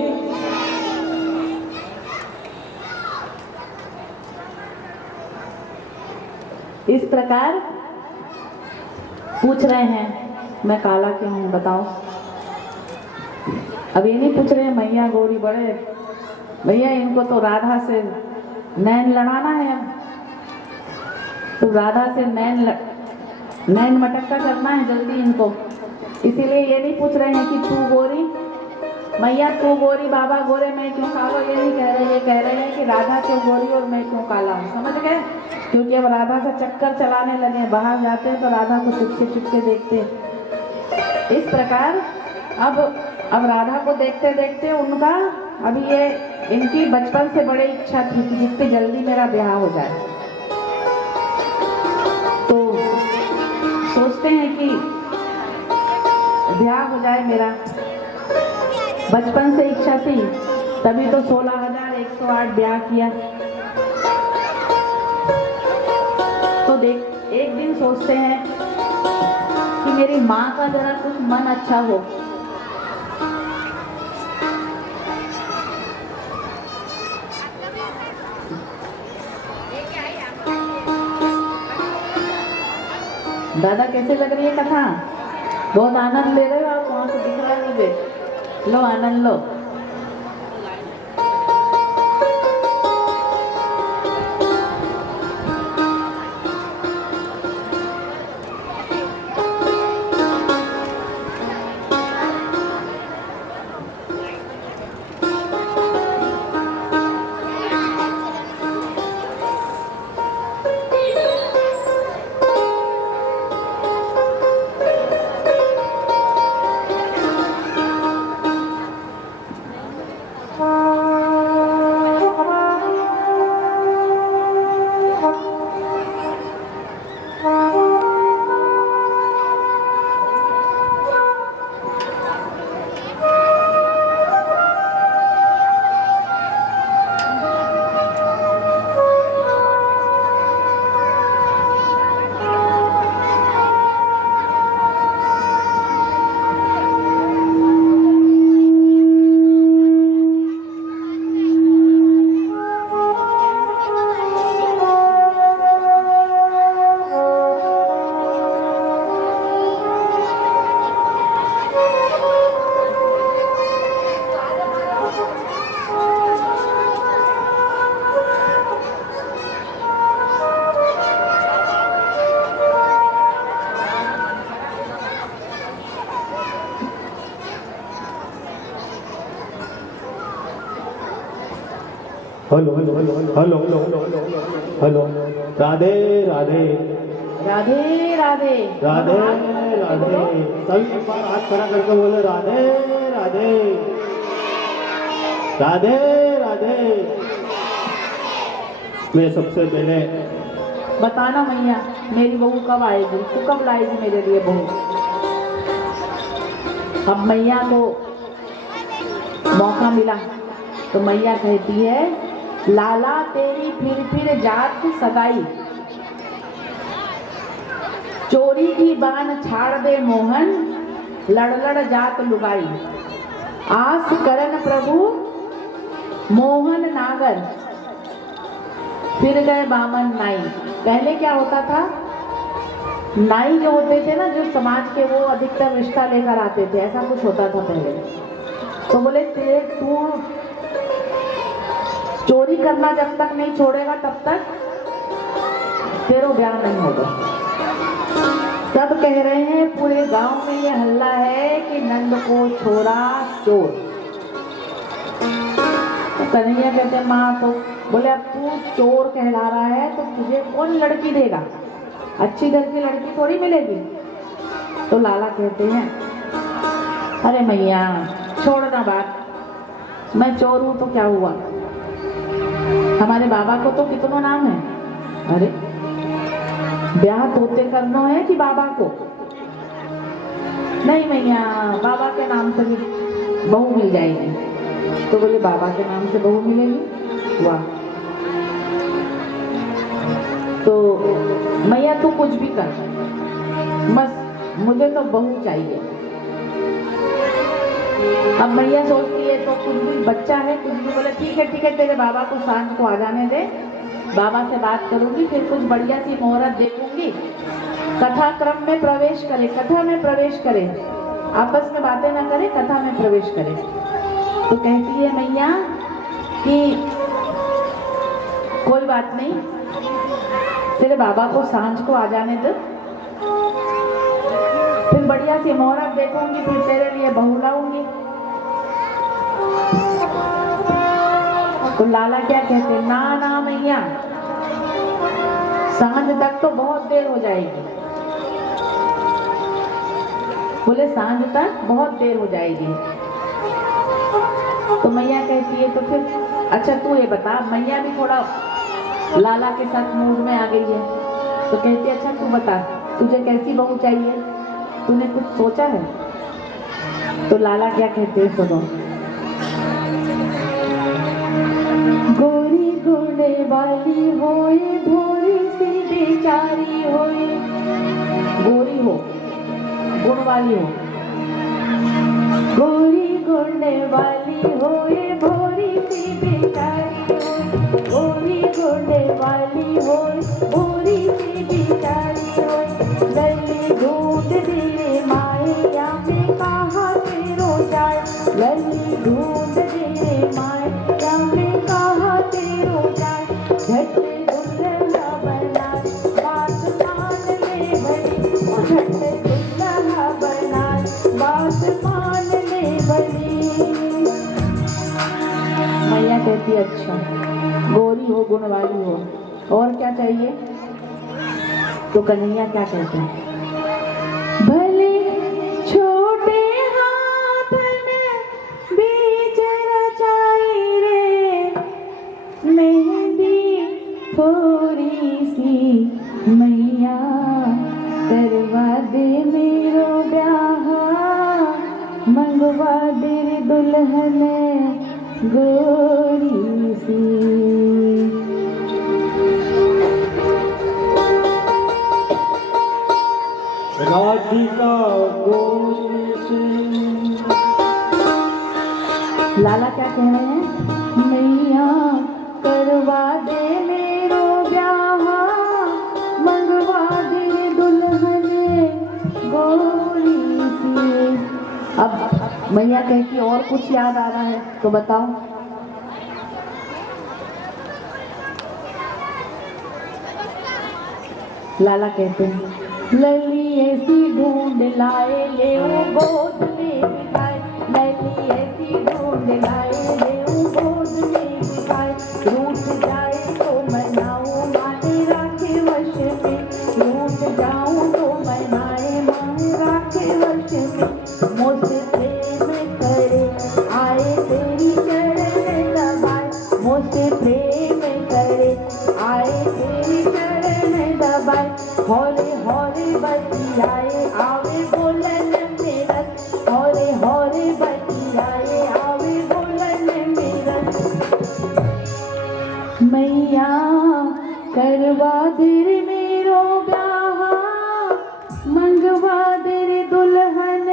इस प्रकार पूछ रहे हैं मैं काला क्यों हूं बताओ। अब ये नहीं पूछ रहे हैं मैया गौरी बड़े, भैया इनको तो राधा से नैन लड़ाना है, तो राधा से नैन मटक्का करना है जल्दी इनको, इसीलिए ये नहीं पूछ रहे हैं कि तू गोरी मैया तू गोरी बाबा गोरे मैं क्यों काला, ये नहीं कह रहे, ये कह रहे हैं कि राधा क्यों गोरी और मैं क्यों काला हूँ, समझ गए। क्योंकि अब राधा का चक्कर चलाने लगे, बाहर जाते हैं तो राधा को चुपके चुपके देखते हैं। इस प्रकार अब राधा को देखते देखते उनका अभी ये इनकी बचपन से बड़ी इच्छा थी कि जितनी जल्दी मेरा ब्याह हो जाए, तो सोचते हैं कि ब्याह हो जाए मेरा, बचपन से इच्छा थी, तभी तो 16,108 ब्याह किया। तो देख एक दिन सोचते हैं कि मेरी माँ का जरा कुछ मन अच्छा हो, दादा कैसे लग रही है कथा, बहुत आनंद ले रहे हो आप, वहां से दिख रहा है मुझे, लो आनंद लो। Hello hello hello hello hello hello Radhe Radhe Radhe Radhe Radhe Radhe, सभी एक बार हाथ खड़ा करके बोले राधे राधे राधे राधे। मैं सबसे पहले बताना मैया मेरी बहू कब आएगी, तू कब लाएगी मेरे लिए बहू। अब मैया को मौका मिला तो मैया कहती है लाला तेरी फिर जात सगाई, चोरी की बान छाड़ दे मोहन, लड़ जात लुगाई, आस करन प्रभु मोहन नागर, फिर गए बामन नाई। पहले क्या होता था, नाई जो होते थे ना, जो समाज के, वो अधिकतर रिश्ता लेकर आते थे, ऐसा कुछ होता था पहले। तो बोले तू चोरी करना जब तक नहीं छोड़ेगा तब तक तेरा ब्याह नहीं होगा। सब कह रहे हैं, पूरे गांव में ये हल्ला है कि नंद को छोड़ा चोर। तो कन्हैया कहते माँ, तो बोले अब तू चोर कहला रहा है तो तुझे कौन लड़की देगा, अच्छी घर की लड़की थोड़ी मिलेगी। तो लाला कहते हैं, अरे मैया छोड़ना बात, मैं चोर हूं तो क्या हुआ, हमारे बाबा को तो कितना नाम है। अरे ब्याह तोते करना है कि बाबा को? नहीं मैया, बाबा के नाम से भी बहू मिल जाएगी। तो बोले बाबा के नाम से बहू मिलेगी, वाह। तो मैया तू कुछ भी कर, बस मुझे तो बहू चाहिए। अब मैया सोचती है तो कुछ भी, बच्चा है कुछ भी, बोले ठीक है तेरे बाबा को सांझ को आ जाने दे, बाबा से बात करूंगी, फिर कुछ बढ़िया सी मुहूर्त देखूंगी, कथा क्रम में प्रवेश करे, कथा में प्रवेश करे, आपस में बातें ना करे, कथा में प्रवेश करे। तो कहती है मैया कि कोई बात नहीं, तेरे बाबा को सांझ को आ जाने दो, फिर बढ़िया सी मुहूर्त देखूंगी, फिर तेरे लिए बहू लाऊंगी। तो लाला क्या कहते, ना मैया, सांझ तक तो बहुत देर हो जाएगी। बोले सांझ तक बहुत देर हो जाएगी। तो मैया कहती है तो फिर अच्छा तू ये बता, मैया भी थोड़ा लाला के साथ मूड में आ गई है। तो कहती है अच्छा तू बता, तुझे कैसी बहू चाहिए, तूने कुछ सोचा है? तो लाला क्या कहते हैं सुनो, गोरी गुणे वाली होए, भोरी सी बेचारी होए, गोरी हो, गुण वाली हो, गोरी गुणे वाली होए, भोरी सी बेचारी होए, गोरी गुणे वाली होए, भोरी सी बेचारी होए, लली ढूंढ दे माया में कहाँ तेरो जाए, लली ढूंढ दे माया में कहाँ तेरो जाए, झट दुल्हा बना बात मान ले भली, झट दुल्हा बना बात मान ले भली। मैया कहती अच्छा, गोरी हो, गुण वाली हो, और क्या चाहिए? तो कन्हैया क्या कहते हैं, भले छोटे हाथ में बीज रचाई रे, मेहंदी थोड़ी सी मैया करवा दे मेरो ब्याह, मंगवा दे दुल्हन गोरी सी। राधिका गोरी सी। लाला क्या कह रहे हैं, मैया करवा दे मेरो ब्याह, मंगवा दे दुल्हन गोरी सी। अब मैया कहती और कुछ याद आ रहा है तो बताओ। लाला कहते हैं, लली ऐसी ढूंढ लाए ले गोद में बिठाए, लली ऐसी ढूंढ लाए ले गोद में बिठाए, रूठ जाए तो मनाऊं माने राखे वश में, रूठ जाऊं तो मनाए माने राखे वश में, मुझसे प्रेम करे आए तेरी चरण दबाए, मुझसे प्रेम करे आए तेरी चरण दबाए, हौले हौले बतियाए आवे बोलन मेरा, हौले हौले बतियाए आवे बोलन मेरा, मैया करवा दे मेरो ब्याह, मंगवा दे दुल्हन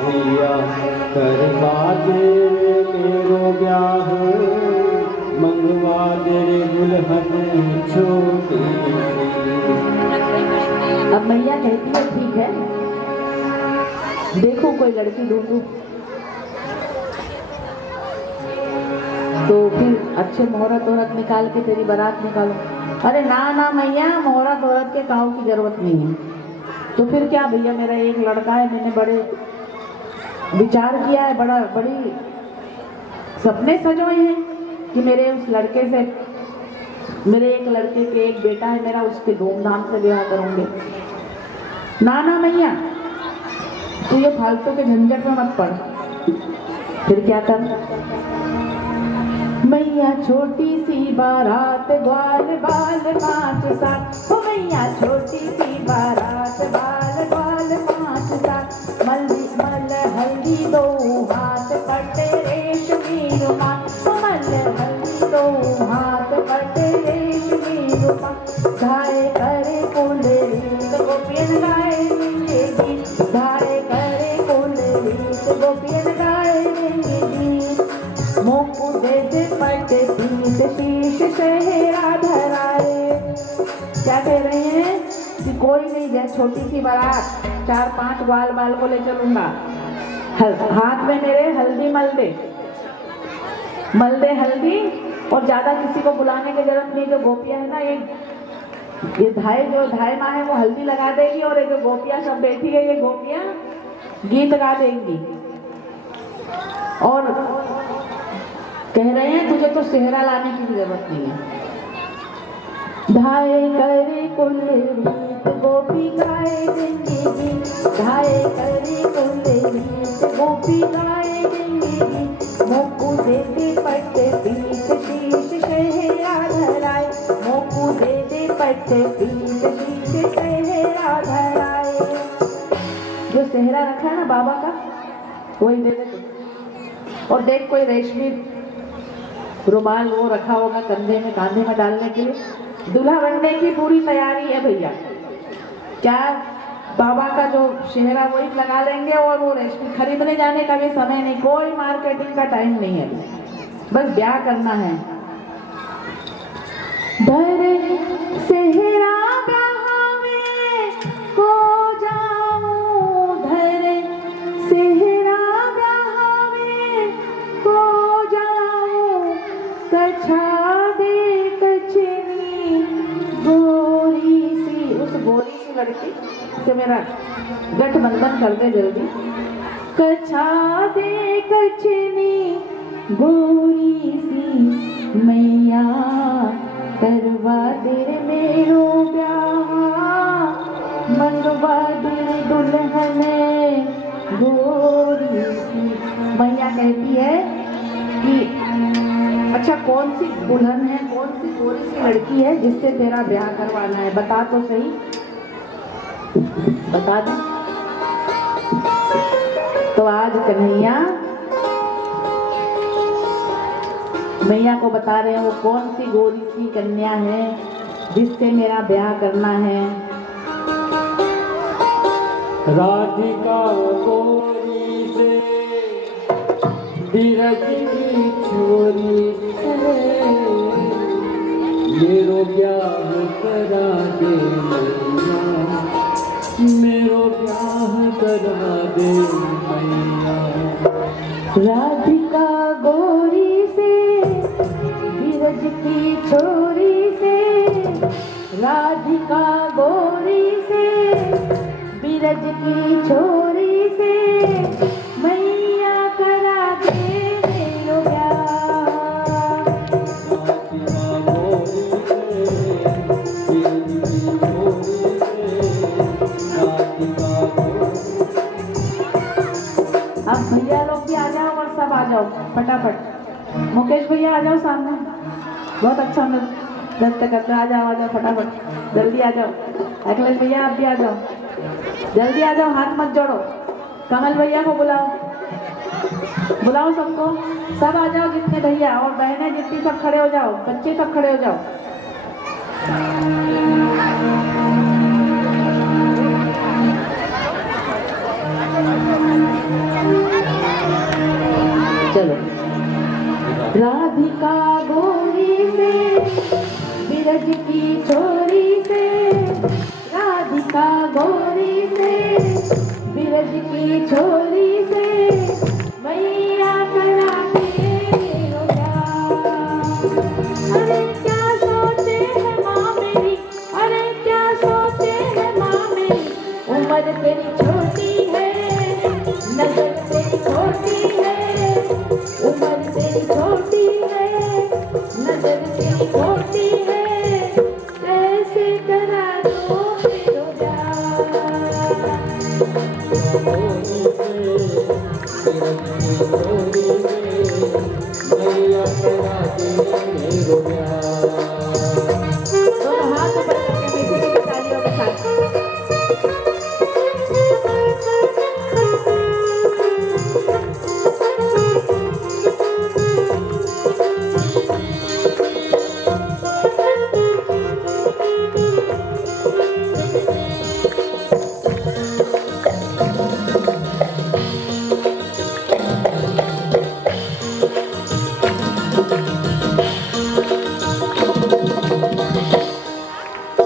मैया करवा दे मेरो ब्याह, मंगवा दे दुल्हन छोटी। अब मैया कहती है ठीक है, देखो कोई लड़की ढूंढू। तो फिर अच्छे मुहूर्त औरत निकाल के तेरी बारात निकालो। अरे ना ना मैया, मुहूर्त औरत के काऊ की जरूरत नहीं है। तो फिर क्या भैया, मेरा एक लड़का है, मैंने बड़े विचार किया है, बड़ी सपने सजोए हैं कि मेरे उस लड़के से, मेरे एक लड़के के एक बेटा है मेरा, उसके धूमधाम से ब्याह करूंगे। ना ना मैया, तू ये फालतू के झंझट में मत पड़। फिर क्या कर, मैया छोटी सी बारात ग्वाल बाल 5 साल। ओ मैया छोटी सी बारात बाल ग्वाल 5 साल। मल हल्दी 2 हाथ पटे रेशमी रुमाल। ओ मल हल्दी 2 हाथ पटे रेशमी रुमाल। गाए करे कुल रीत गोपियन गाएंगे गीत। गाए करे कुल रीत गोपियन गाएंगे गीत। मोकू दे दे पट पीत शीश सेहरा धराए। क्या कह रहे हैं कि कोई नहीं जाए, छोटी सी बारात 4-5 ग्वाल बाल को ले चलूंगा, हाथ में मेरे हल्दी मल दे हल्दी। और ज्यादा किसी को बुलाने की जरूरत नहीं, जो गोपियां है ना, ये धाई माँ है, वो हल्दी लगा देगी, और ये जो गोपियां सब बैठी है, ये गोपियां गीत गा देंगी। और कह रहे हैं तुझे तो सेहरा लाने की भी जरूरत नहीं है। धाए करे कुल रीत गोपी गाए देंगे गीत। धाए करे कुल रीत गोपी गाए देंगे गीत। मोकू दे दे पट पीत शीश सेहरा धराए। मोकू दे दे पट पीत शीश सेहरा धराए। जो सेहरा रखा है ना बाबा का, वही दे दे। और देख कोई रेशमी रुमाल वो रखा होगा कंधे में, कांधे में डालने के लिए। दूल्हा बनने की पूरी तैयारी है भैया। क्या बाबा का जो सेहरा वही लगा लेंगे, और वो रेशमी खरीदने जाने का भी समय नहीं, कोई मार्केटिंग का टाइम नहीं है, बस ब्याह करना है। धरे सेहरा ब्याह में हो जाऊं, धरे सेहरा ब्याह में हो जाऊं। कछा दे कचनी गोरी सी, उस गोरी सी लड़की से मेरा गठबंधन कर दे जल्दी। कछा दे कचनी गोरी सी मैया, करवा दे मेरो ब्याह, मंगवा दे दुल्हन गोरी सी। मैया कहती है कि अच्छा कौन सी दुल्हन है, कौन सी गोरी सी लड़की है जिससे तेरा ब्याह करवाना है, बता तो सही, बता दे। तो आज कन्हैया मैया को बता रहे हैं वो कौन सी गोरी सी कन्या है जिससे मेरा ब्याह करना है। राधिका गोरी से बीरज की छोरी से, मेरो ब्याह करा दे मैया, मेरो ब्याह करा दे मैया। राधिका गोरी से बीरज की छोरी से, राधिका गोरी से बीरज की छोरी से, मैया करा दे मेरो ब्याह। अब भैया लोग भी आ जाओ और सब आ जाओ फटाफट। मुकेश भैया आ जाओ सामने, बहुत अच्छा नृत्य करते, आ जाओ फटाफट, जल्दी आ जाओ। अखिलेश भैया आप भी आ जाओ, जल्दी आ जाओ, हाथ मत जोड़ो। कमल भैया को बुलाओ, बुलाओ सबको, सब आ जाओ, जितने भैया और बहनें जितनी सब खड़े हो जाओ, बच्चे सब खड़े हो जाओ। राधिका गोरी से बिरज की छोरी से मैया कराती हो प्यार। अरे क्या सोचे है माँ मेरी, अरे क्या सोचे है माँ मेरी, उम्र तेरी छोटी है, नजर तेरी छोटी है, उम्र तेरी छोटी है, नजर तेरी छोटी है, कैसे करा दो फिर दोनों हाथ ऊपर करके मीठी मीठी तालियों के साथ।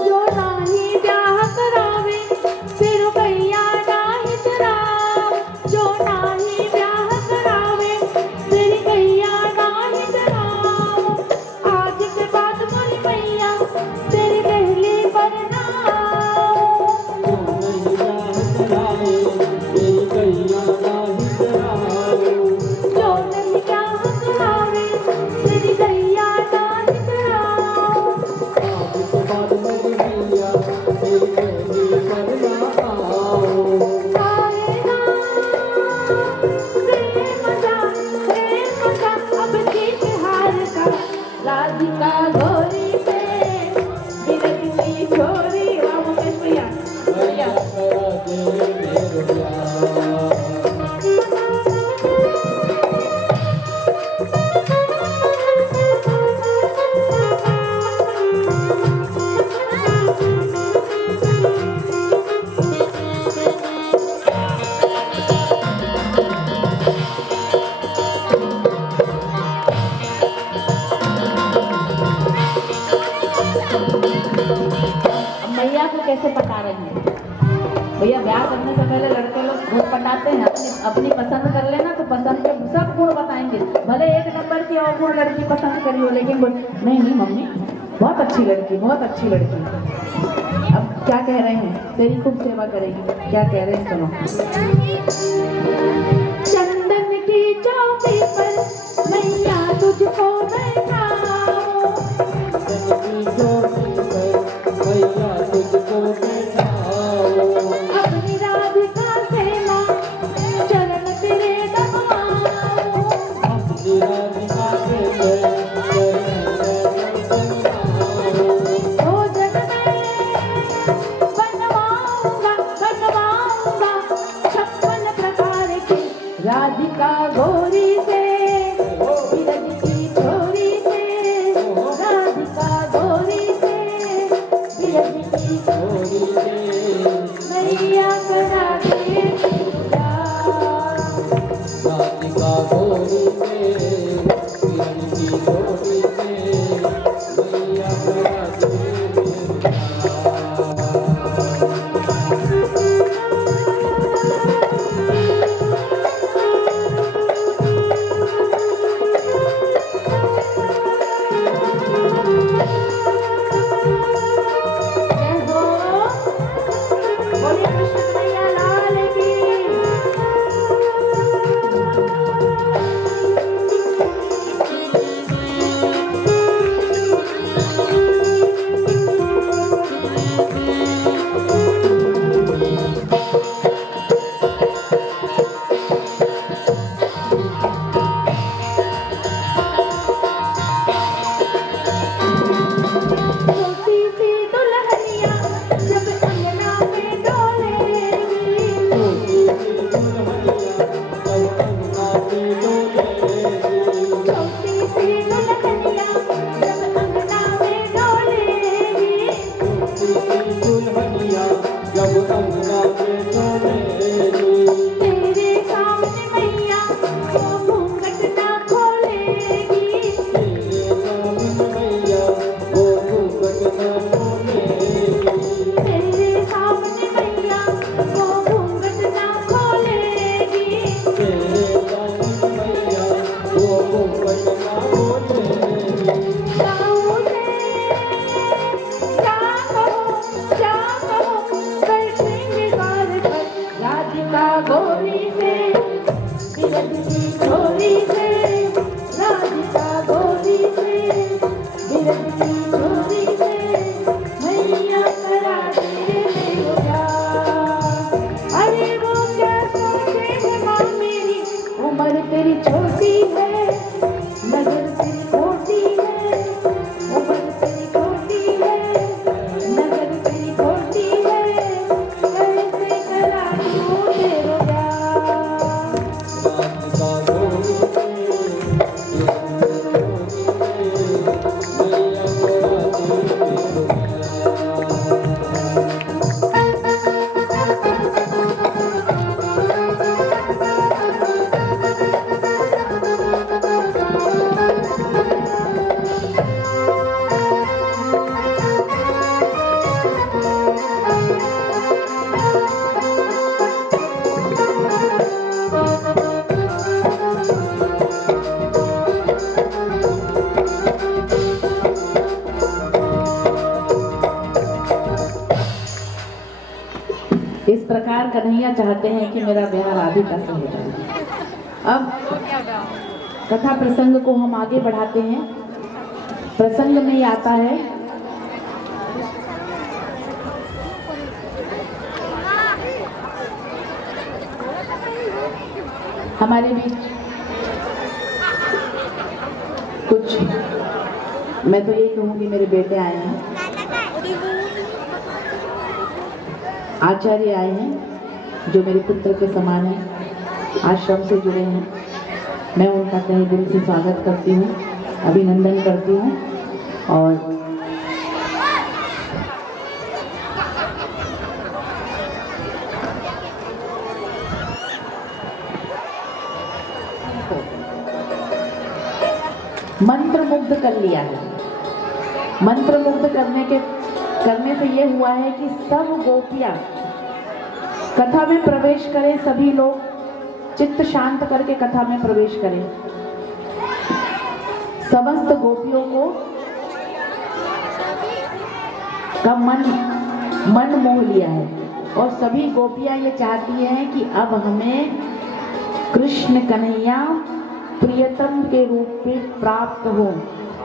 जो नाही ब्याह करावे फिर कैया नाही कराव, जो नाही ब्याह करावे फिर कैया नाही कराव। आज के बाद मोरी मैया तेरी पहली बरनाव। जो नहीं ब्याह करावे फिर कैया नाही कराव, जो नहीं ब्याह करावे फिर कैया नाही कराव। राधिका गोरी से बिरज की छोरी, वाह मुकेश भैया भैया। मैया को कैसे पटा रही है भैया? ब्याह करने से पहले लड़के लोग बहुत पटाते हैं, अपनी पसंद कर लेना तो पसंद के सब गुण बताएंगे। भले एक नंबर की और गुण लड़की पसंद करी हो, लेकिन नहीं नहीं मम्मी बहुत अच्छी लड़की, बहुत अच्छी लड़की। अब क्या कह रहे हैं? तेरी खूब सेवा करेगी। क्या कह रहे हैं सुनो। चंदन की चौकी पर मैया तुझको बैठाओ, अपनी राधिका से माँ चरण तेरे दबाओ, अपनी राधिका से भोजन में बनवाऊंगा 56 प्रकार के। राधिका गोरी से बिरज की छोरी से, राधिका गोरी से बिरज की छोरी से मैया करा दे प्यार। राधिका गोरी से बिरज की छोरी से मैया करा दे तेरे सामने इस प्रकार कन्हैया चाहते हैं कि मेरा ब्याह राधिका से हो जाए। अब कथा प्रसंग को हम आगे बढ़ाते हैं। प्रसंग में ही आता है हमारे बीच कुछ, मैं तो यही कहूँगी, मेरे बेटे आए हैं, आचार्य आए हैं जो मेरे पुत्र के समान हैं, आश्रम से जुड़े हैं। मैं उनका तहे दिल से स्वागत करती हूँ, अभिनंदन करती हूँ। और मंत्र मुग्ध कर लिया है। मंत्र मुग्ध करने से ये हुआ है कि सब गोपियां कथा में प्रवेश करें, सभी लोग चित्त शांत करके कथा में प्रवेश करें। समस्त गोपियों को का मन मोह लिया है और सभी गोपियां ये चाहती हैं कि अब हमें कृष्ण कन्हैया प्रियतम के रूप में प्राप्त हो।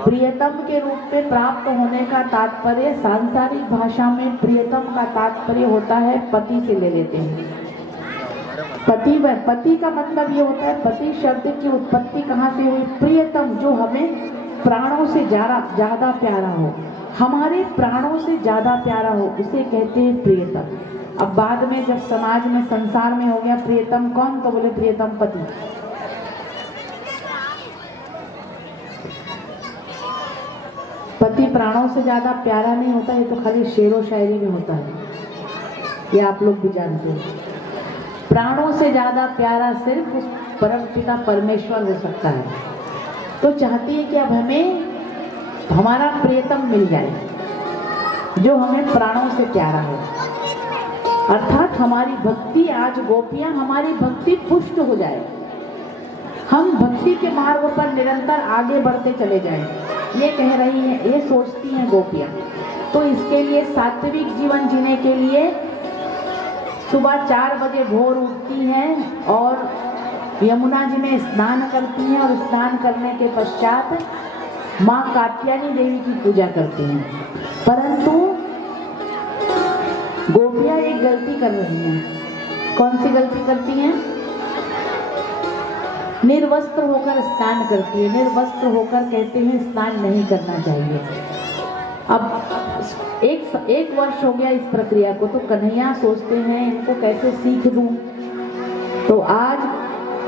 प्रियतम के रूप में प्राप्त होने का तात्पर्य सांसारिक भाषा में प्रियतम का तात्पर्य होता है पति से ले लेते हैं। पति का मतलब ये होता है, पति शब्द की उत्पत्ति कहाँ से हुई? प्रियतम, जो हमें प्राणों से ज्यादा प्यारा हो, हमारे प्राणों से ज्यादा प्यारा हो, उसे कहते हैं प्रियतम। अब बाद में जब समाज में संसार में हो गया प्रियतम कौन, तो बोले प्रियतम पति। पति प्राणों से ज्यादा प्यारा नहीं होता, ये तो खाली शेरो शायरी में होता है, ये आप लोग भी जानते हैं। प्राणों से ज्यादा प्यारा सिर्फ उस परम पिता परमेश्वर हो सकता है। तो चाहती है कि अब हमें हमारा प्रियतम मिल जाए, जो हमें प्राणों से प्यारा हो, अर्थात हमारी भक्ति, आज गोपियां हमारी भक्ति पुष्ट हो जाए, हम भक्ति के मार्ग पर निरंतर आगे बढ़ते चले जाएं, ये कह रही है, ये सोचती हैं गोपियां। तो इसके लिए सात्विक जीवन जीने के लिए सुबह 4 बजे भोर उठती हैं और यमुना जी में स्नान करती हैं और स्नान करने के पश्चात माँ कात्यायनी देवी की पूजा करती हैं। परंतु गोपियां एक गलती कर रही हैं। कौन सी गलती करती हैं? निर्वस्त्र होकर स्नान करती है। निर्वस्त्र होकर कहते हैं स्नान नहीं करना चाहिए। अब एक वर्ष हो गया इस प्रक्रिया को, तो कन्हैया सोचते हैं इनको कैसे सीख दूं। तो आज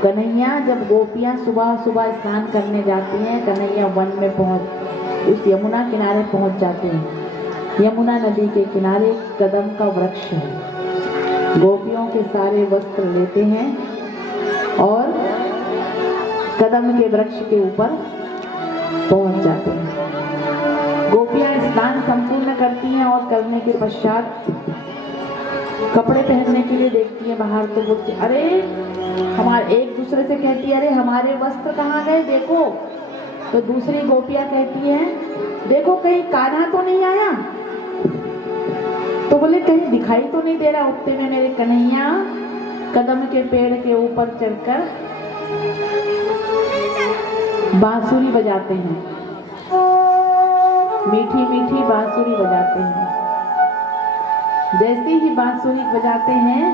कन्हैया, जब गोपियां सुबह सुबह स्नान करने जाती हैं, कन्हैया वन में उस यमुना किनारे पहुंच जाते हैं। यमुना नदी के किनारे कदम का वृक्ष है। गोपियों के सारे वस्त्र लेते हैं और कदम के वृक्ष के ऊपर पहुंच जाते हैं। गोपियां स्नान संपूर्ण करती हैं और करने के पश्चात कपड़े पहनने के लिए देखती है बाहर, तो बोलती अरे हमारे, एक दूसरे से कहती है अरे हमारे वस्त्र कहाँ गए देखो। तो दूसरी गोपियां कहती हैं देखो कहीं कान्हा तो नहीं आया। तो बोले कहीं दिखाई तो नहीं दे रहा। उठते में मेरे कन्हैया कदम के पेड़ के ऊपर चढ़कर बांसुरी बजाते हैं, मीठी मीठी बांसुरी बजाते हैं। जैसे ही बांसुरी बजाते हैं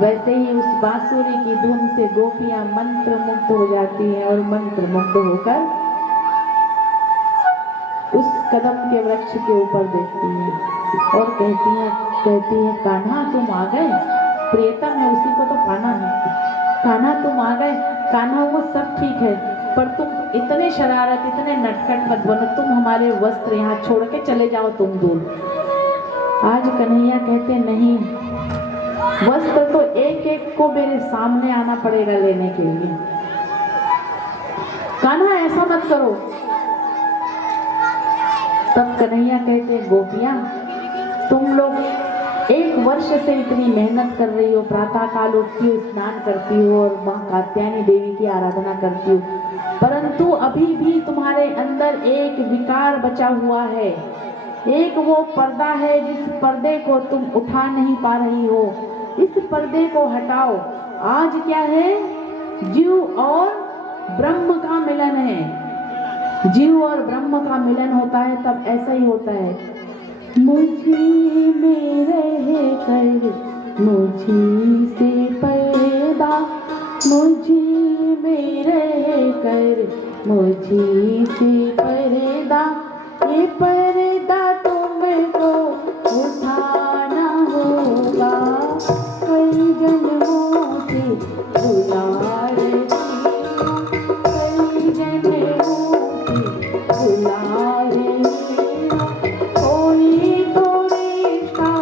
वैसे ही उस बांसुरी की धुन से गोपियां मंत्र मुग्ध हो जाती हैं और मंत्र मुग्ध होकर उस कदम के वृक्ष के ऊपर देखती हैं और कहती है कान्हा तुम आ गए। प्रियतम है, उसी को तो पाना है। कान्हा तुम आ गए। कान्हा वो सब ठीक है, पर तुम इतने शरारत, इतने नटखट मत बनो, तुम हमारे वस्त्र यहाँ छोड़ के चले जाओ तुम दूर। आज कन्हैया कहते नहीं, वस्त्र तो एक एक को मेरे सामने आना पड़ेगा लेने के लिए। कान्हा ऐसा मत करो। तब कन्हैया कहते गोपियां तुम लोग 1 वर्ष से इतनी मेहनत कर रही हो, प्रातः काल उठती हो, स्नान करती हो और माँ कात्यायनी देवी की आराधना करती हो, परंतु अभी भी तुम्हारे अंदर एक विकार बचा हुआ है। एक वो पर्दा है जिस पर्दे को तुम उठा नहीं पा रही हो, इस पर्दे को हटाओ। आज क्या है? जीव और ब्रह्म का मिलन है। जीव और ब्रह्म का मिलन होता है तब ऐसा ही होता है। मुझी में रह कर मुझी से पैदा, मुझी में रह कर मुझी से पर्दा, ये पर्दा तुमको उठाना होगा। कई जन्मों से बुला रही हूँ, कई जन्मों से बुला रही हूँ, कोई तो रिश्ता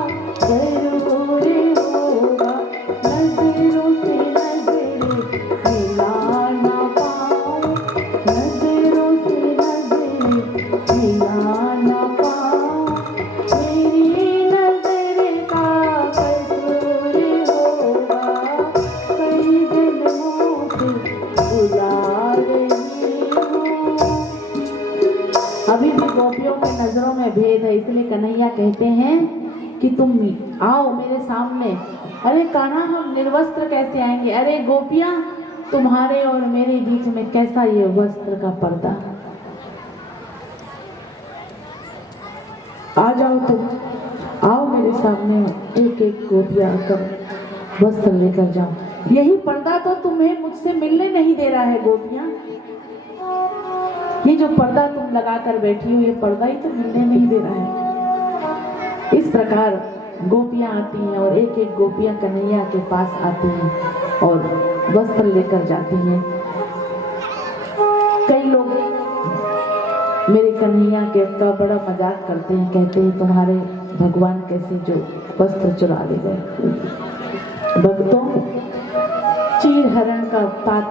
जरूर होगा। नजरों से नजरें मिला ना पाऊं, नजरों से नजरें मिला ना पाऊं, मेरी नजर का कसूर होगा। कई जन्मों से बुला रही हूँ। अभी भी गोपियों की नजरों में भेद है, इसलिए कन्हैया कहते हैं कि तुम आओ मेरे सामने। अरे कान्हा, हम निर्वस्त्र कैसे आएंगे? अरे गोपियां, तुम्हारे और मेरे बीच में कैसा ये वस्त्र का पर्दा। आ जाओ तुम, आओ मेरे सामने, एक एक गोपियां आकर वस्त्र लेकर जाओ। यही पर्दा तो तुम्हें मुझसे मिलने नहीं दे रहा है गोपियां। ये जो पर्दा तुम लगा कर बैठी हो, ये पर्दा ही तो मिलने नहीं दे रहा है। इस प्रकार गोपियां आती हैं और एक एक गोपियां कन्हैया के पास आती हैं और वस्त्र लेकर जाती हैं। कई लोग मेरे कन्हैया के का बड़ा मजाक करते हैं, कहते हैं तुम्हारे भगवान कैसे जो वस्त्र चुरा ले गए। भक्तों, चीर हरण का उत्पात